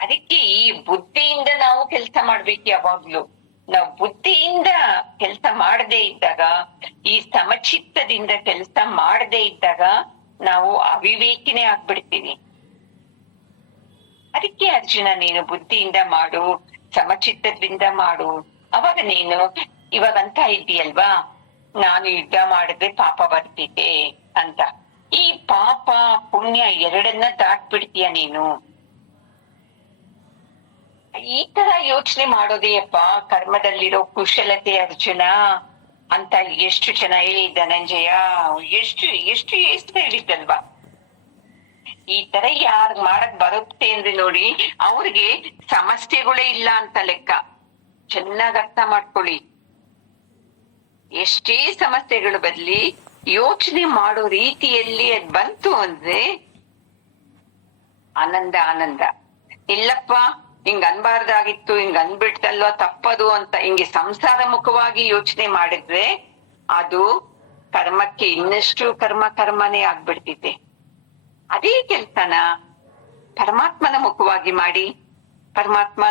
ಅದಕ್ಕೆ ಈ ಬುದ್ಧಿಯಿಂದ ನಾವು ಕೆಲಸ ಮಾಡ್ಬೇಕು. ಯಾವಾಗ್ಲೂ ನಾವು ಬುದ್ಧಿಯಿಂದ ಕೆಲಸ ಮಾಡದೇ ಇದ್ದಾಗ, ಈ ಸಮಚಿತ್ತದಿಂದ ಕೆಲಸ ಮಾಡದೇ ಇದ್ದಾಗ ನಾವು ಅವಿವೇಕಿನೇ ಆಗ್ಬಿಡ್ತೀವಿ. ಅದಕ್ಕೆ ಅರ್ಜುನ, ನೀನು ಬುದ್ಧಿಯಿಂದ ಮಾಡು, ಸಮಚಿತ್ತದಿಂದ ಮಾಡು. ಅವಾಗ ನೀನು ಇವಾಗಂತ ಇದ್ದೀಯಲ್ವಾ, ನಾನು ಯುದ್ಧ ಮಾಡಿದ್ರೆ ಪಾಪ ಬರ್ತಿದ್ದೆ ಅಂತ. ಈ ಪಾಪ ಪುಣ್ಯ ಎರಡನ್ನ ದಾಟ್ಬಿಡ್ತೀಯ ನೀನು. ಈ ತರ ಯೋಚನೆ ಮಾಡೋದೇಯಪ್ಪ ಕರ್ಮದಲ್ಲಿರೋ ಕುಶಲತೆ ಅರ್ಜುನ ಅಂತ ಎಷ್ಟು ಜನ ಧನಂಜಯ ಎಷ್ಟು ಹೇಳಿದ್ದಲ್ವಾ. ಈ ತರ ಯಾರ್ ಮಾಡಕ್ ಬರುತ್ತೆ ಅಂದ್ರೆ ನೋಡಿ, ಅವ್ರಿಗೆ ಸಮಸ್ಯೆಗಳೇ ಇಲ್ಲ ಅಂತ ಲೆಕ್ಕ. ಚೆನ್ನಾಗ್ ಅರ್ಥ ಮಾಡ್ಕೊಳ್ಳಿ. ಎಷ್ಟೇ ಸಮಸ್ಯೆಗಳು ಬರ್ಲಿ, ಯೋಚನೆ ಮಾಡೋ ರೀತಿಯಲ್ಲಿ ಅದ್ ಬಂತು ಅಂದ್ರೆ ಆನಂದ. ಇಲ್ಲಪ್ಪ ಹಿಂಗ್ ಅನ್ಬಾರ್ದಾಗಿತ್ತು, ಹಿಂಗ್ ಅನ್ಬಿಡ್ತಲ್ವಾ, ತಪ್ಪದು ಅಂತ ಹಿಂಗೆ ಸಂಸಾರ ಮುಖವಾಗಿ ಯೋಚನೆ ಮಾಡಿದ್ರೆ ಅದು ಕರ್ಮಕ್ಕೆ ಇನ್ನಷ್ಟು ಕರ್ಮನೇ ಆಗ್ಬಿಡ್ತಿದೆ. ಅದೇ ಕೆಲ್ಸನ ಪರಮಾತ್ಮನ ಮುಖವಾಗಿ ಮಾಡಿ, ಪರಮಾತ್ಮ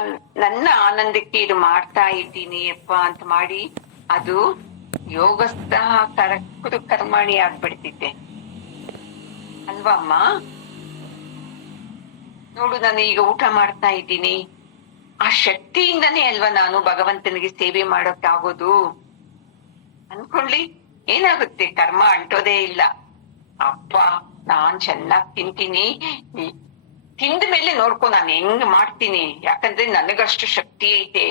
ನನ್ನ ಆನಂದಕ್ಕೆ ಇದು ಮಾಡ್ತಾ ಇದ್ದೀನಿ ಅಪ್ಪ ಅಂತ ಮಾಡಿ, ಅದು ಯೋಗಸ್ಥ ಕರ್ಮಣಿ ಆಗ್ಬಿಡ್ತಿದ್ದೆ ಅಲ್ವಾ ಅಮ್ಮ? ನೋಡು, ನಾನು ಈಗ ಊಟ ಮಾಡ್ತಾ ಇದ್ದೀನಿ, ಆ ಶಕ್ತಿಯಿಂದನೇ ಅಲ್ವಾ ನಾನು ಭಗವಂತನಿಗೆ ಸೇವೆ ಮಾಡೋಕ್ಕಾಗೋದು. ಅನ್ಕೊಳ್ಳಿ, ಏನಾಗುತ್ತೆ, ಕರ್ಮ ಅಂಟೋದೇ ಇಲ್ಲ. ಅಪ್ಪ ನಾನ್ ಚೆನ್ನಾಗ್ ತಿಂತೀನಿ, ತಿಂದ ಮೇಲೆ ನೋಡ್ಕೊ ನಾನು ಹೆಂಗ್ ಮಾಡ್ತೀನಿ, ಯಾಕಂದ್ರೆ ನನಗಷ್ಟು ಶಕ್ತಿ ಐತೆ.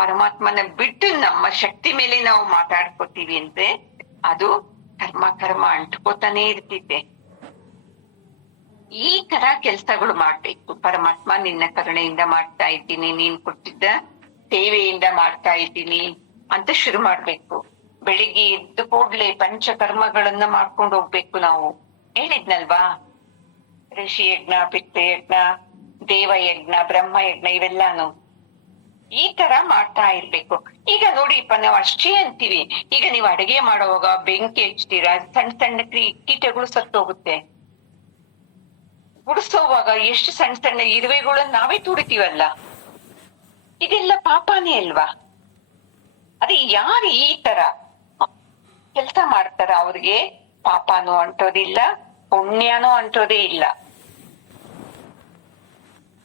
ಪರಮಾತ್ಮನ ಬಿಟ್ಟು ನಮ್ಮ ಶಕ್ತಿ ಮೇಲೆ ನಾವು ಮಾತಾಡ್ಕೋತೀವಿ ಅಂದ್ರೆ ಅದು ಕರ್ಮ ಕರ್ಮ ಅಂಟ್ಕೋತಾನೆ ಇರ್ತಿದ್ದೆ. ಈ ತರ ಕೆಲ್ಸಗಳು ಮಾಡ್ಬೇಕು. ಪರಮಾತ್ಮ ನಿನ್ನ ಕರುಣೆಯಿಂದ ಮಾಡ್ತಾ ಇದ್ದೀನಿ, ನೀನ್ ಕೊಟ್ಟಿದ್ದ ಸೇವೆಯಿಂದ ಮಾಡ್ತಾ ಇದ್ದೀನಿ ಅಂತ ಶುರು ಮಾಡ್ಬೇಕು. ಬೆಳಿಗ್ಗೆ ಎದ್ದು ಕೂಡ್ಲೆ ಪಂಚಕರ್ಮಗಳನ್ನ ಮಾಡ್ಕೊಂಡು ಹೋಗ್ಬೇಕು. ನಾವು ಹೇಳಿದ್ನಲ್ವಾ, ಋಷಿ ಯಜ್ಞ, ಪಿತೃಯಜ್ಞ, ದೇವಯಜ್ಞ, ಬ್ರಹ್ಮಯಜ್ಞ ಇವೆಲ್ಲಾನು ಈ ತರ ಮಾಡ್ತಾ ಇರ್ಬೇಕು. ಈಗ ನೋಡಿಪ್ಪ, ನಾವು ಅಷ್ಟೇ ಅಂತೀವಿ. ಈಗ ನೀವು ಅಡಿಗೆ ಮಾಡುವಾಗ ಬೆಂಕಿ ಹಚ್ತೀರಾ, ಸಣ್ಣ ಸಣ್ಣ ಕೀಟಗಳು ಸತ್ತೋಗುತ್ತೆ. ಗುಡಿಸೋವಾಗ ಎಷ್ಟು ಸಣ್ಣ ಸಣ್ಣ ಇರುವೆಗಳನ್ನ ನಾವೇ ತುಡಿತೀವಲ್ಲ, ಇದೆಲ್ಲ ಪಾಪನೇ ಅಲ್ವಾ? ಅದೇ ಯಾರು ಈ ತರ ಕೆಲ್ಸ ಮಾಡ್ತಾರ ಅವ್ರಿಗೆ ಪಾಪನೂ ಅಂಟೋದಿಲ್ಲ, ಪುಣ್ಯನೂ ಅಂಟೋದೇ ಇಲ್ಲ.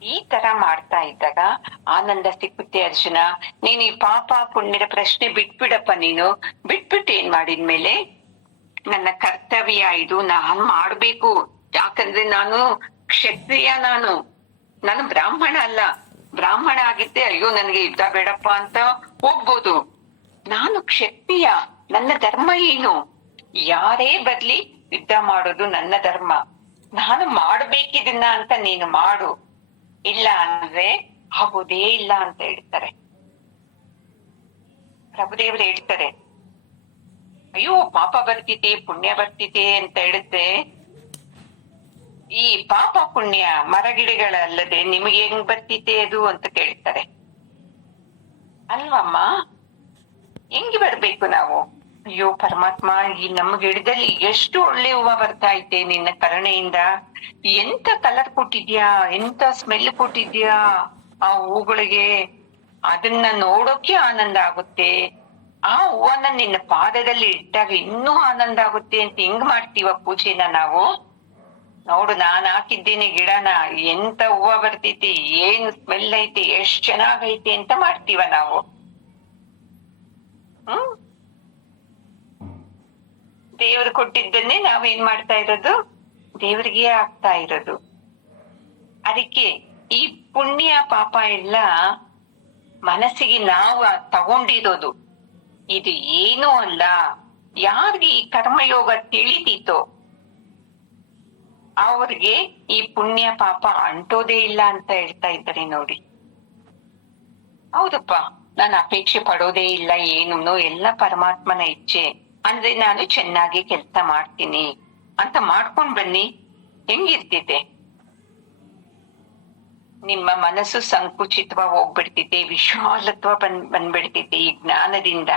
ಈ ತರ ಮಾಡ್ತಾ ಇದ್ದಾಗ ಆನಂದ ಸಿಕ್ಕುತ್ತೆ. ಅರ್ಜುನ, ನೀನ್ ಈ ಪಾಪ ಪುಣ್ಯದ ಪ್ರಶ್ನೆ ಬಿಟ್ಬಿಡಪ್ಪ. ನೀನು ಬಿಟ್ಬಿಟ್ಟು ಏನ್ ಮಾಡಿದ್ಮೇಲೆ, ನನ್ನ ಕರ್ತವ್ಯ ಇದು, ನಾನ್ ಮಾಡ್ಬೇಕು. ಯಾಕಂದ್ರೆ ನಾನು ಕ್ಷತ್ರಿಯ, ನಾನು ಬ್ರಾಹ್ಮಣ ಅಲ್ಲ. ಬ್ರಾಹ್ಮಣ ಆಗಿದ್ದೆ ಅಯ್ಯೋ ನನ್ಗೆ ಯುದ್ಧ ಬೇಡಪ್ಪ ಅಂತ ಹೋಗ್ಬೋದು. ನಾನು ಕ್ಷತ್ರಿಯ, ನನ್ನ ಧರ್ಮ ಏನು? ಯಾರೇ ಬರ್ಲಿ ಯುದ್ಧ ಮಾಡೋದು ನನ್ನ ಧರ್ಮ. ನಾನು ಮಾಡ್ಬೇಕಿದನ್ನ ಅಂತ ನೀನು ಮಾಡು, ಇಲ್ಲ ಅಂದ್ರೆ ಆಗೋದೇ ಇಲ್ಲ ಅಂತ ಹೇಳ್ತಾರೆ. ಪ್ರಭುದೇವರು ಹೇಳ್ತಾರೆ, ಅಯ್ಯೋ ಪಾಪ ಬರ್ತಿದೆ ಪುಣ್ಯ ಬರ್ತಿದೆ ಅಂತ ಹೇಳಿದ್ರೆ, ಈ ಪಾಪ ಪುಣ್ಯ ಮರಗಿಡಗಳಲ್ಲದೆ ನಿಮಗೆ ಹೆಂಗ್ ಬರ್ತಿದೆ ಅದು ಅಂತ ಕೇಳ್ತಾರೆ ಅಲ್ವಮ್ಮ? ಹೆಂಗ್ ಬರ್ಬೇಕು ನಾವು? ಅಯ್ಯೋ ಪರಮಾತ್ಮ, ಈ ನಮ್ಮ ಗಿಡದಲ್ಲಿ ಎಷ್ಟು ಒಳ್ಳೆ ಹೂವ ಬರ್ತಾ ಐತೆ ನಿನ್ನ ಕರುಣೆಯಿಂದ. ಎಂತ ಕಲರ್ ಕೊಟ್ಟಿದ್ಯಾ, ಎಂತ ಸ್ಮೆಲ್ ಕೊಟ್ಟಿದ್ಯಾ ಆ ಹೂಗಳಿಗೆ, ಅದನ್ನ ನೋಡೋಕೆ ಆನಂದ ಆಗುತ್ತೆ. ಆ ಹೂವನ್ನ ನಿನ್ನ ಪಾದದಲ್ಲಿ ಇಟ್ಟಾಗ ಇನ್ನೂ ಆನಂದ ಆಗುತ್ತೆ ಅಂತ ಹೆಂಗ್ ಮಾಡ್ತೀವ ಪೂಜೆನ ನಾವು? ನೋಡು, ನಾನ್ ಹಾಕಿದ್ದೀನಿ ಗಿಡನ, ಎಂತ ಹೂವ ಬರ್ತೈತಿ, ಏನ್ ಸ್ಮೆಲ್ ಐತಿ, ಎಷ್ಟ್ ಚೆನ್ನಾಗೈತಿ ಅಂತ ಮಾಡ್ತೀವ ನಾವು. ದೇವ್ರು ಕೊಟ್ಟಿದ್ದನ್ನೇ ನಾವೇನ್ ಮಾಡ್ತಾ ಇರೋದು, ದೇವ್ರಿಗೆ ಆಗ್ತಾ ಇರೋದು. ಅದಕ್ಕೆ ಈ ಪುಣ್ಯ ಪಾಪ ಎಲ್ಲ ಮನಸ್ಸಿಗೆ ನಾವು ತಗೊಂಡಿರೋದು. ಇದು ಏನೂ ಅಲ್ಲ. ಯಾರಿಗೆ ಈ ಕರ್ಮಯೋಗ ತಿಳಿದೀತೋ ಅವ್ರಿಗೆ ಈ ಪುಣ್ಯ ಪಾಪ ಅಂಟೋದೇ ಇಲ್ಲ ಅಂತ ಹೇಳ್ತಾ ಇದ್ದಾರೆ ನೋಡಿ. ಹೌದಪ್ಪ, ನಾನು ಅಪೇಕ್ಷೆ ಪಡೋದೇ ಇಲ್ಲ ಏನು, ಎಲ್ಲ ಪರಮಾತ್ಮನ ಇಚ್ಛೆ ಅಂದ್ರೆ ನಾನು ಚೆನ್ನಾಗಿ ಕೆಲಸ ಮಾಡ್ತೀನಿ ಅಂತ ಮಾಡ್ಕೊಂಡ್ ಬನ್ನಿ. ಹೆಂಗಿರ್ತಿದೆ? ನಿಮ್ಮ ಮನಸ್ಸು ಸಂಕುಚಿತ್ವ ಹೋಗ್ಬಿಡ್ತಿದೆ, ವಿಶಾಲತ್ವ ಬಂದ್ಬಿಡ್ತಿದೆ ಈ ಜ್ಞಾನದಿಂದ.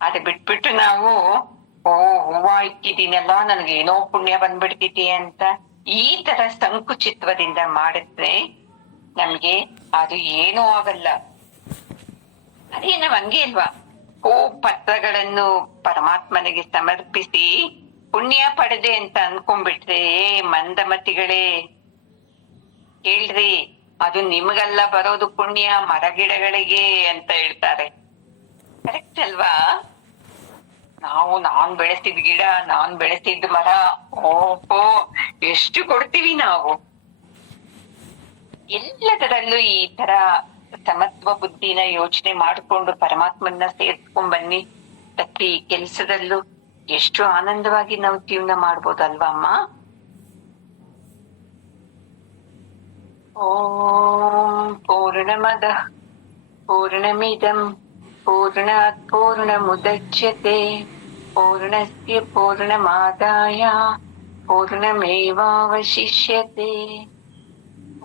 ಅದ್ ಬಿಟ್ಬಿಟ್ಟು ನಾವು ಹೂವ ಇಕ್ಕಿದೀನಲ್ಲ, ನನ್ಗೇನೋ ಪುಣ್ಯ ಬಂದ್ಬಿಡ್ತಿದೆ ಅಂತ ಈ ತರ ಸಂಕುಚಿತ್ವದಿಂದ ಮಾಡಿದ್ರೆ ನಮ್ಗೆ ಅದು ಏನೂ ಆಗಲ್ಲ. ಅದೇ ನಾವ್ ಹಂಗೆ ಅಲ್ವಾ, ಪತ್ರಗಳನ್ನು ಪರಮಾತ್ಮನಿಗೆ ಸಮರ್ಪಿಸಿ ಪುಣ್ಯ ಪಡೆದೆ ಅಂತ ಅನ್ಕೊಂಡ್ಬಿಟ್ರೆ, ಮಂದಮತಿಗಳೇ ಕೇಳ್ರಿ, ಅದು ನಿಮಗಲ್ಲ ಬರೋದು ಪುಣ್ಯ, ಮರಗಿಡಗಳಿಗೆ ಅಂತ ಹೇಳ್ತಾರೆ. ಕರೆಕ್ಟ್ ಅಲ್ವಾ? ನಾನ್ ಬೆಳೆಸಿದ ಗಿಡ, ನಾನ್ ಬೆಳೆಸಿದ ಮರ, ಓಹೋ ಎಷ್ಟು ಕೊಡ್ತೀವಿ ನಾವು. ಎಲ್ಲದರಲ್ಲೂ ಈ ತರ ಸಮತ್ವ ಬುದ್ಧಿನ ಯೋಚನೆ ಮಾಡಿಕೊಂಡು ಪರಮಾತ್ಮನ್ನ ಸೇರ್ಸ್ಕೊಂಡ್ ಬನ್ನಿ. ಪ್ರತಿ ಕೆಲ್ಸದಲ್ಲೂ ಎಷ್ಟು ಆನಂದವಾಗಿ ನಾವು ಜೀವನ ಮಾಡ್ಬೋದಲ್ವಾ ಅಮ್ಮ? ಓಂ ಪೂರ್ಣಮದ ಪೂರ್ಣಮಿದಂ ಪೂರ್ಣಾತ್ ಪೂರ್ಣಮುದಚ್ಯತೆ ಪೂರ್ಣಸ್ಯ ಪೂರ್ಣಮಾದಾಯ ಪೂರ್ಣಮೇವಾವಶಿಷ್ಯತೆ.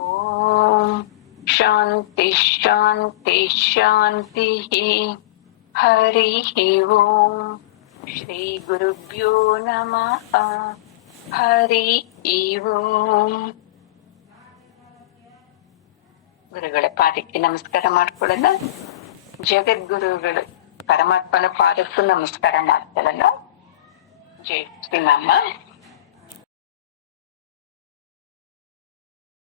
ಓಂ ಶಾಂತಿ ಶಾಂತಿ ಶಾಂತಿ. ಹರಿ ಓಂ. ಶ್ರೀ ಗುರುಭ್ಯೋ ನಮಃ. ಹರಿ ಓಂ. ಗುರುಗಳ ಪಾದಕ್ಕೆ ನಮಸ್ಕಾರ ಮಾಡ್ಕೊಳ್ಳೋಣ. ಜಗದ್ಗುರುಗಳು ಪರಮಾತ್ಮನ ಪಾದಕ್ಕೂ ನಮಸ್ಕಾರ ಮಾಡ್ಕೊಳ್ಳೋಣ. ಜೈ ಶ್ರೀರಾಮ.